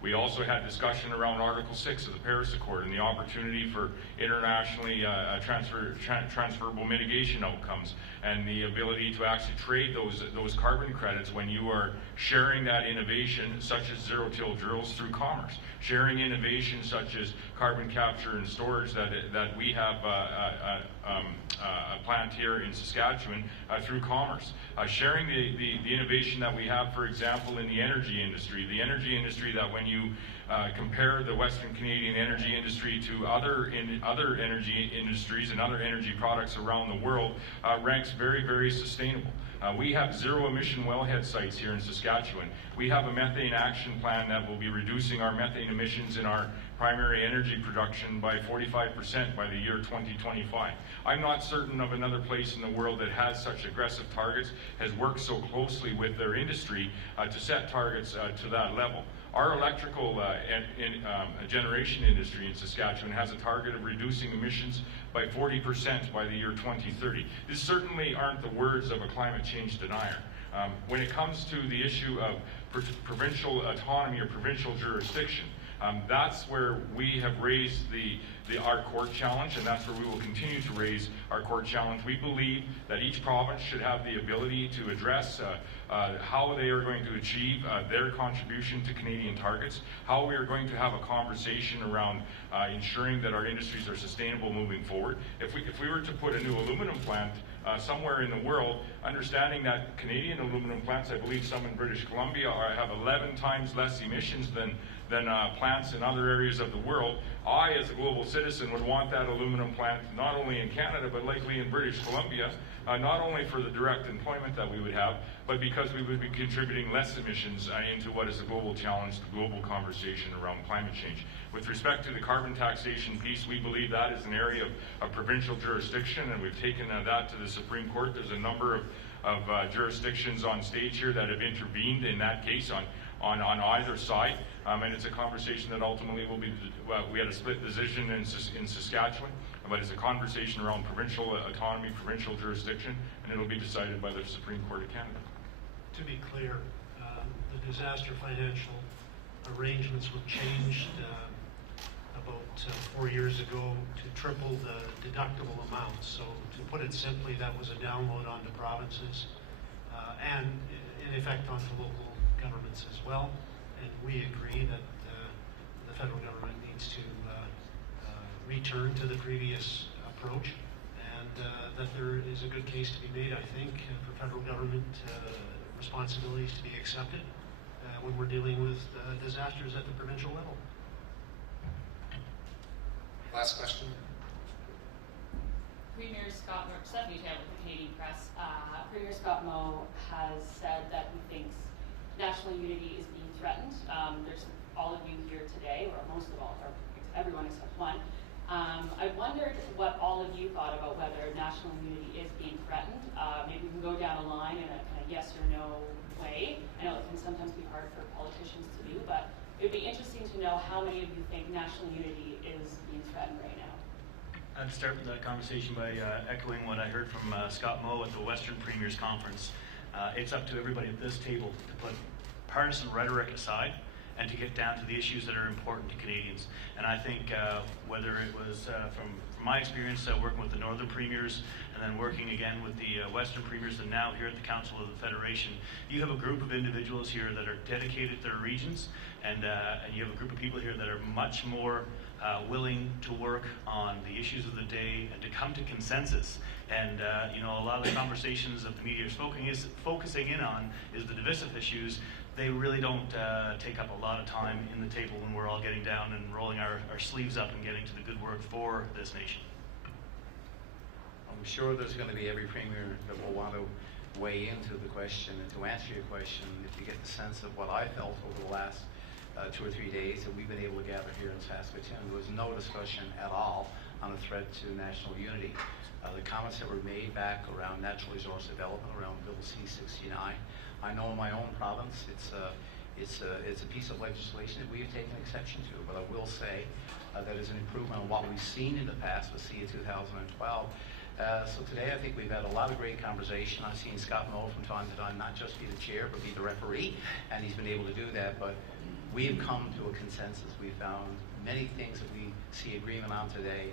we also had discussion around Article 6 of the Paris Accord and the opportunity for internationally transferable mitigation outcomes. and the ability to actually trade those carbon credits when you are sharing that innovation, such as zero-till drills, through commerce. Sharing innovation such as carbon capture and storage that we have a plant here in Saskatchewan through commerce. Sharing the innovation that we have, for example, in the energy industry. The energy industry that when you compare the Western Canadian energy industry to other energy industries and other energy products around the world, ranks very, very sustainable. We have zero-emission wellhead sites here in Saskatchewan. We have a methane action plan that will be reducing our methane emissions in our primary energy production by 45% by the year 2025. I'm not certain of another place in the world that has such aggressive targets, has worked so closely with their industry to set targets to that level. Our electrical generation industry in Saskatchewan has a target of reducing emissions by 40% by the year 2030. These certainly aren't the words of a climate change denier. When it comes to the issue of provincial autonomy or provincial jurisdiction, that's where we have raised our court challenge, and that's where we will continue to raise our court challenge. We believe that each province should have the ability to address how they are going to achieve their contribution to Canadian targets, how we are going to have a conversation around ensuring that our industries are sustainable moving forward. If we were to put a new aluminum plant somewhere in the world, understanding that Canadian aluminum plants, I believe some in British Columbia, have 11 times less emissions than plants in other areas of the world, I, as a global citizen, would want that aluminum plant not only in Canada, but likely in British Columbia, not only for the direct employment that we would have, but because we would be contributing less emissions into what is a global challenge, the global conversation around climate change. With respect to the carbon taxation piece, we believe that is an area of provincial jurisdiction, and we've taken that to the Supreme Court. There's a number of jurisdictions on stage here that have intervened in that case on either side, and it's a conversation that ultimately will be, we had a split decision in Saskatchewan, but it's a conversation around provincial autonomy, provincial jurisdiction, and it'll be decided by the Supreme Court of Canada. To be clear, the disaster financial arrangements were changed about 4 years ago to triple the deductible amount. So to put it simply, that was a download onto provinces and in effect onto local governments as well. And we agree that the federal government needs to return to the previous approach, and that there is a good case to be made, I think, for federal government responsibilities to be accepted when we're dealing with disasters at the provincial level. Last question. Premier Scott Moe, Stephanie Taylor with the Canadian Press. Premier Scott Moe has said that he thinks national unity is being threatened. There's all of you here today, or most of all, or everyone except one. I wondered what all of you thought about whether national unity is being threatened. Maybe we can go down a line in a kind of yes or no way. I know it can sometimes be hard for politicians to do, but it would be interesting to know how many of you think national unity is being threatened right now. I'd start the conversation by echoing what I heard from Scott Moe at the Western Premiers Conference. It's up to everybody at this table to put partisan rhetoric aside and to get down to the issues that are important to Canadians. And I think whether it was from my experience working with the Northern Premiers and then working again with the Western Premiers and now here at the Council of the Federation, you have a group of individuals here that are dedicated to their regions, and you have a group of people here that are much more willing to work on the issues of the day and to come to consensus. And you know, a lot of the conversations that the media is focusing in on is the divisive issues. They really don't take up a lot of time in the table when we're all getting down and rolling our sleeves up and getting to the good work for this nation. I'm sure there's going to be every premier that will want to weigh into the question, and to answer your question, if you get the sense of what I felt over the last 2 or 3 days that we've been able to gather here in Saskatoon, there was no discussion at all on a threat to national unity. The comments that were made back around natural resource development, around Bill C-69, I know in my own province it's a piece of legislation that we have taken exception to, but I will say that is an improvement on what we've seen in the past with CA 2012. So today I think we've had a lot of great conversation. I've seen Scott Moe from time to time not just be the chair, but be the referee, and he's been able to do that. But we have come to a consensus. We found many things that we see agreement on today.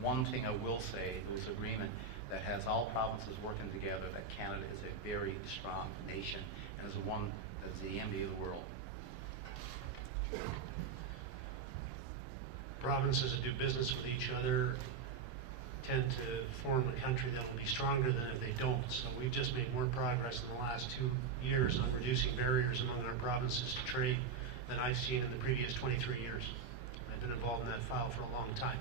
One thing I will say, there was agreement that has all provinces working together, that Canada is a very strong nation and is one that is the envy of the world. Provinces that do business with each other tend to form a country that will be stronger than if they don't. So we've just made more progress in the last 2 years on reducing barriers among our provinces to trade than I've seen in the previous 23 years. I've been involved in that file for a long time.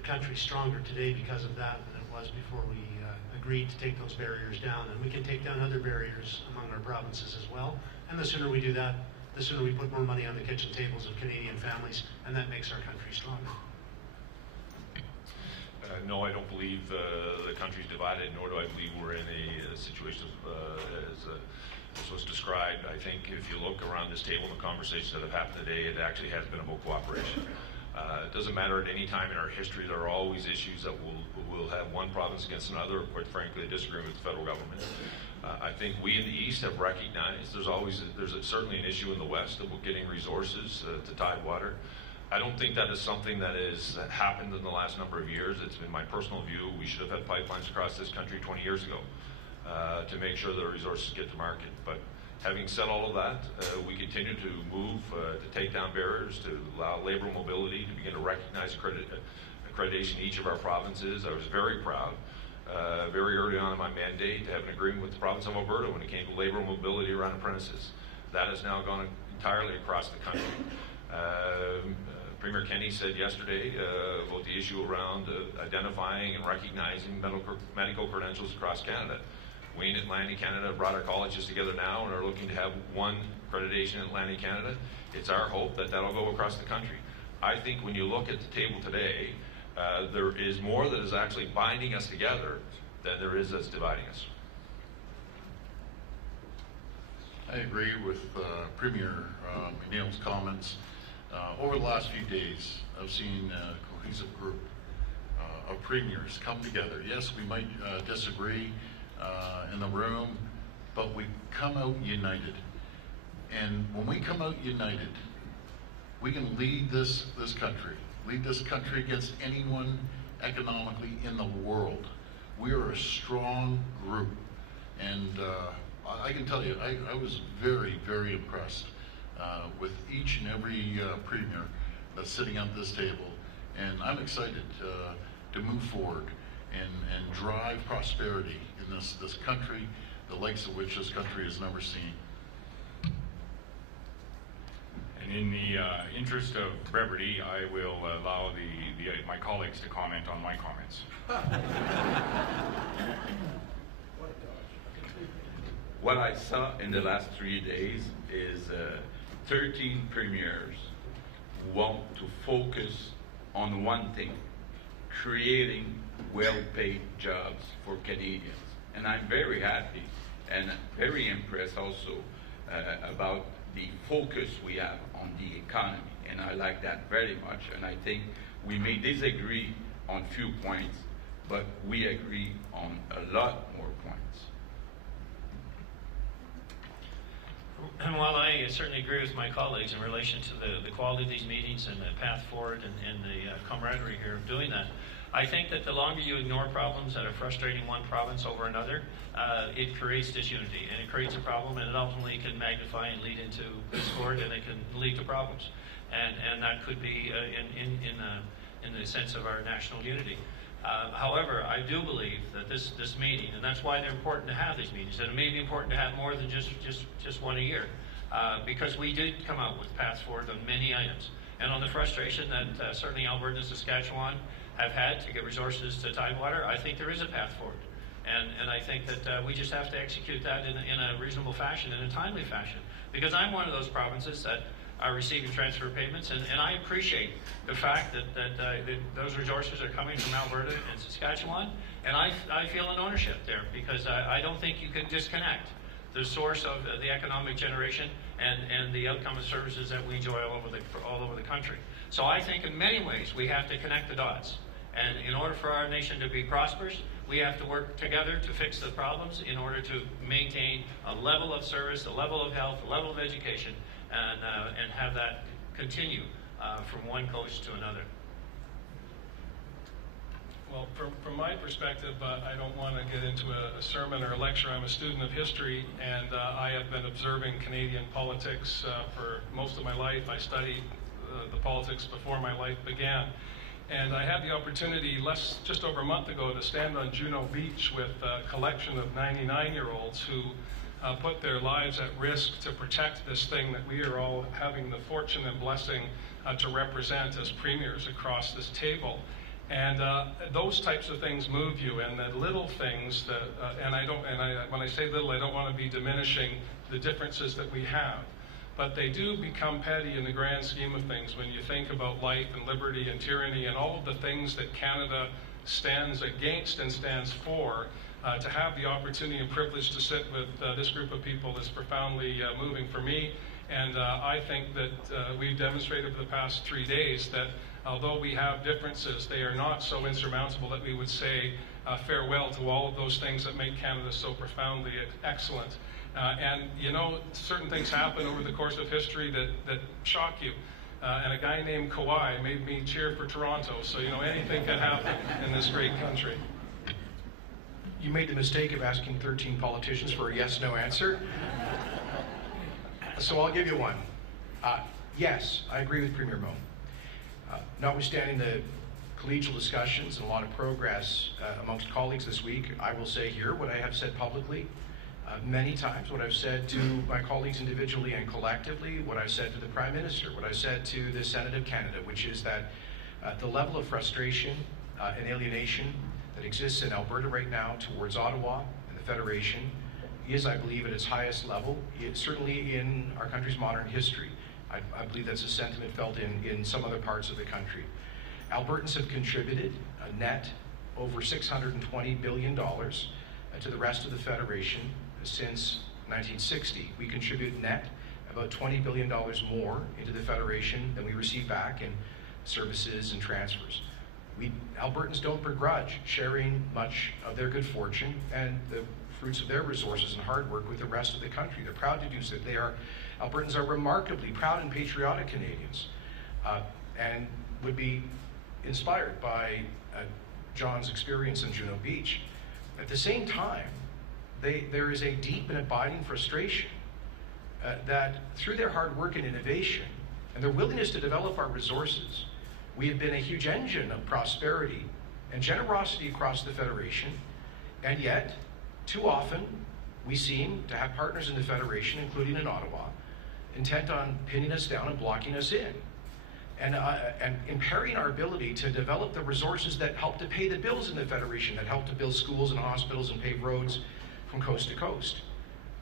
The country's stronger today because of that than it was before we agreed to take those barriers down. And we can take down other barriers among our provinces as well. And the sooner we do that, the sooner we put more money on the kitchen tables of Canadian families, and that makes our country stronger. No, I don't believe the country's divided, nor do I believe we're in a situation as was described. I think if you look around this table, the conversations that have happened today, it actually has been about cooperation. It doesn't matter at any time in our history, there are always issues that will have one province against another, or quite frankly, a disagreement with the federal government. I think we in the East have recognized there's certainly an issue in the West about getting resources to Tidewater. I don't think that is something that has happened in the last number of years. It's been my personal view. We should have had pipelines across this country 20 years ago to make sure the resources get to market. But having said all of that, we continue to move to take down barriers, to allow labor mobility, to begin to recognize accreditation in each of our provinces. I was very proud, very early on in my mandate, to have an agreement with the province of Alberta when it came to labor mobility around apprentices. That has now gone entirely across the country. Premier Kenney said yesterday about the issue around identifying and recognizing medical credentials across Canada. We in Atlantic Canada brought our colleges together now and are looking to have one accreditation in Atlantic Canada. It's our hope that that'll go across the country. I think when you look at the table today, there is more that is actually binding us together than there is that's dividing us. I agree with Premier McNeil's comments. Over the last few days, I've seen a cohesive group of premiers come together. Yes, we might disagree in the room, but we come out united. And when we come out united, we can lead this country against anyone economically in the world. We are a strong group. And I can tell you, I was very, very impressed with each and every premier that's sitting at this table, and I'm excited to move forward and drive prosperity in this country, the likes of which this country has never seen. And in the interest of brevity, I will allow my colleagues to comment on my comments. What I saw in the last 3 days is 13 premiers want to focus on one thing: creating well-paid jobs for Canadians. And I'm very happy and very impressed also about the focus we have on the economy. And I like that very much. And I think we may disagree on few points, but we agree on a lot more points. And while I certainly agree with my colleagues in relation to the quality of these meetings and the path forward and the camaraderie here of doing that, I think that the longer you ignore problems that are frustrating one province over another, it creates disunity, and it creates a problem, and it ultimately can magnify and lead into discord, and it can lead to problems. And that could be in the sense of our national unity. However, I do believe that this meeting, and that's why they're important to have these meetings, and it may be important to have more than just one a year, because we did come out with paths forward on many items. And on the frustration that certainly Alberta and Saskatchewan have had to get resources to Tidewater, I think there is a path forward. And I think that we just have to execute that in a reasonable fashion, in a timely fashion. Because I'm one of those provinces that are receiving transfer payments, and I appreciate the fact that those resources are coming from Alberta and Saskatchewan, and I feel an ownership there, because I don't think you can disconnect the source of the economic generation and the outcome of services that we enjoy all over the country. So I think in many ways we have to connect the dots. And in order for our nation to be prosperous, we have to work together to fix the problems in order to maintain a level of service, a level of health, a level of education, and have that continue from one coast to another. Well, from my perspective, I don't want to get into a sermon or a lecture. I'm a student of history, and I have been observing Canadian politics for most of my life. I studied the politics before my life began. And I had the opportunity just over a month ago to stand on Juno Beach with a collection of 99-year-olds who put their lives at risk to protect this thing that we are all having the fortune and blessing to represent as premiers across this table. And those types of things move you, and the little things that, when I say little, I don't want to be diminishing the differences that we have. But they do become petty in the grand scheme of things when you think about life and liberty and tyranny and all of the things that Canada stands against and stands for. To have the opportunity and privilege to sit with this group of people is profoundly moving for me. And I think that we've demonstrated over the past 3 days that although we have differences, they are not so insurmountable that we would say farewell to all of those things that make Canada so profoundly excellent. And you know, certain things happen over the course of history that shock you. And a guy named Kawhi made me cheer for Toronto. So, you know, anything can happen in this great country. You made the mistake of asking 13 politicians for a yes/no answer. So I'll give you one. Yes, I agree with Premier Mo. Notwithstanding the collegial discussions and a lot of progress amongst colleagues this week, I will say here what I have said publicly many times, what I've said to my colleagues individually and collectively, what I've said to the Prime Minister, what I've said to the Senate of Canada, which is that the level of frustration and alienation that exists in Alberta right now towards Ottawa and the Federation is, I believe, at its highest level, certainly in our country's modern history. I believe that's a sentiment felt in some other parts of the country. Albertans have contributed a net over $620 billion to the rest of the Federation since 1960. We contribute net about $20 billion more into the Federation than we receive back in services and transfers. Albertans don't begrudge sharing much of their good fortune and the fruits of their resources and hard work with the rest of the country. They're proud to do so. Albertans are remarkably proud and patriotic Canadians and would be inspired by John's experience in Juno Beach. At the same time, there is a deep and abiding frustration that through their hard work and innovation and their willingness to develop our resources, we have been a huge engine of prosperity and generosity across the Federation, and yet, too often, we seem to have partners in the Federation, including in Ottawa, intent on pinning us down and blocking us in, and impairing our ability to develop the resources that help to pay the bills in the Federation, that help to build schools and hospitals and pave roads from coast to coast.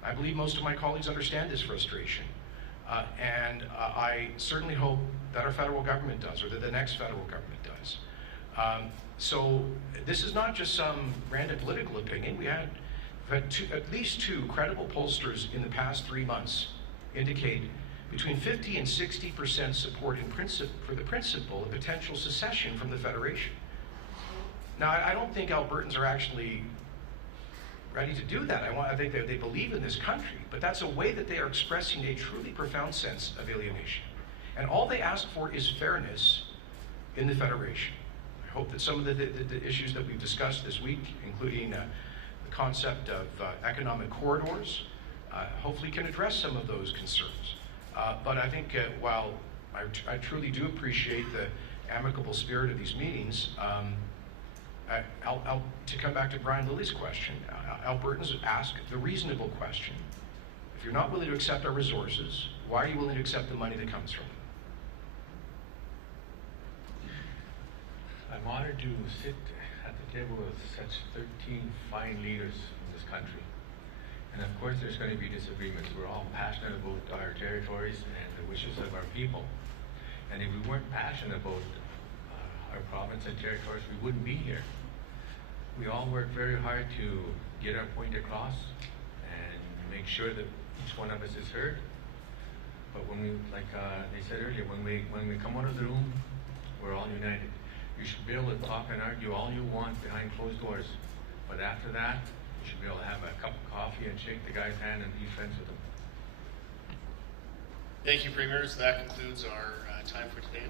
I believe most of my colleagues understand this frustration. And I certainly hope that our federal government does, or that the next federal government does. So this is not just some random political opinion. We've had at least two credible pollsters in the past 3 months indicate between 50 and 60% support for the principle of potential secession from the Federation. Now, I don't think Albertans are actually ready to do that. I think they believe in this country, but that's a way that they are expressing a truly profound sense of alienation. And all they ask for is fairness in the Federation. I hope that some of the issues that we've discussed this week, including the concept of economic corridors, hopefully can address some of those concerns. But I think while I truly do appreciate the amicable spirit of these meetings, to come back to Brian Lilly's question, Albertans ask the reasonable question. If you're not willing to accept our resources, why are you willing to accept the money that comes from them? I'm honored to sit at the table with such 13 fine leaders in this country. And of course there's going to be disagreements. We're all passionate about our territories and the wishes of our people. And if we weren't passionate about our province and territories, we wouldn't be here. We all work very hard to get our point across and make sure that each one of us is heard. But when we, like they said earlier, when we come out of the room, we're all united. You should be able to talk and argue all you want behind closed doors, but after that, you should be able to have a cup of coffee and shake the guy's hand and be friends with him. Thank you, Premiers. That concludes our time for today.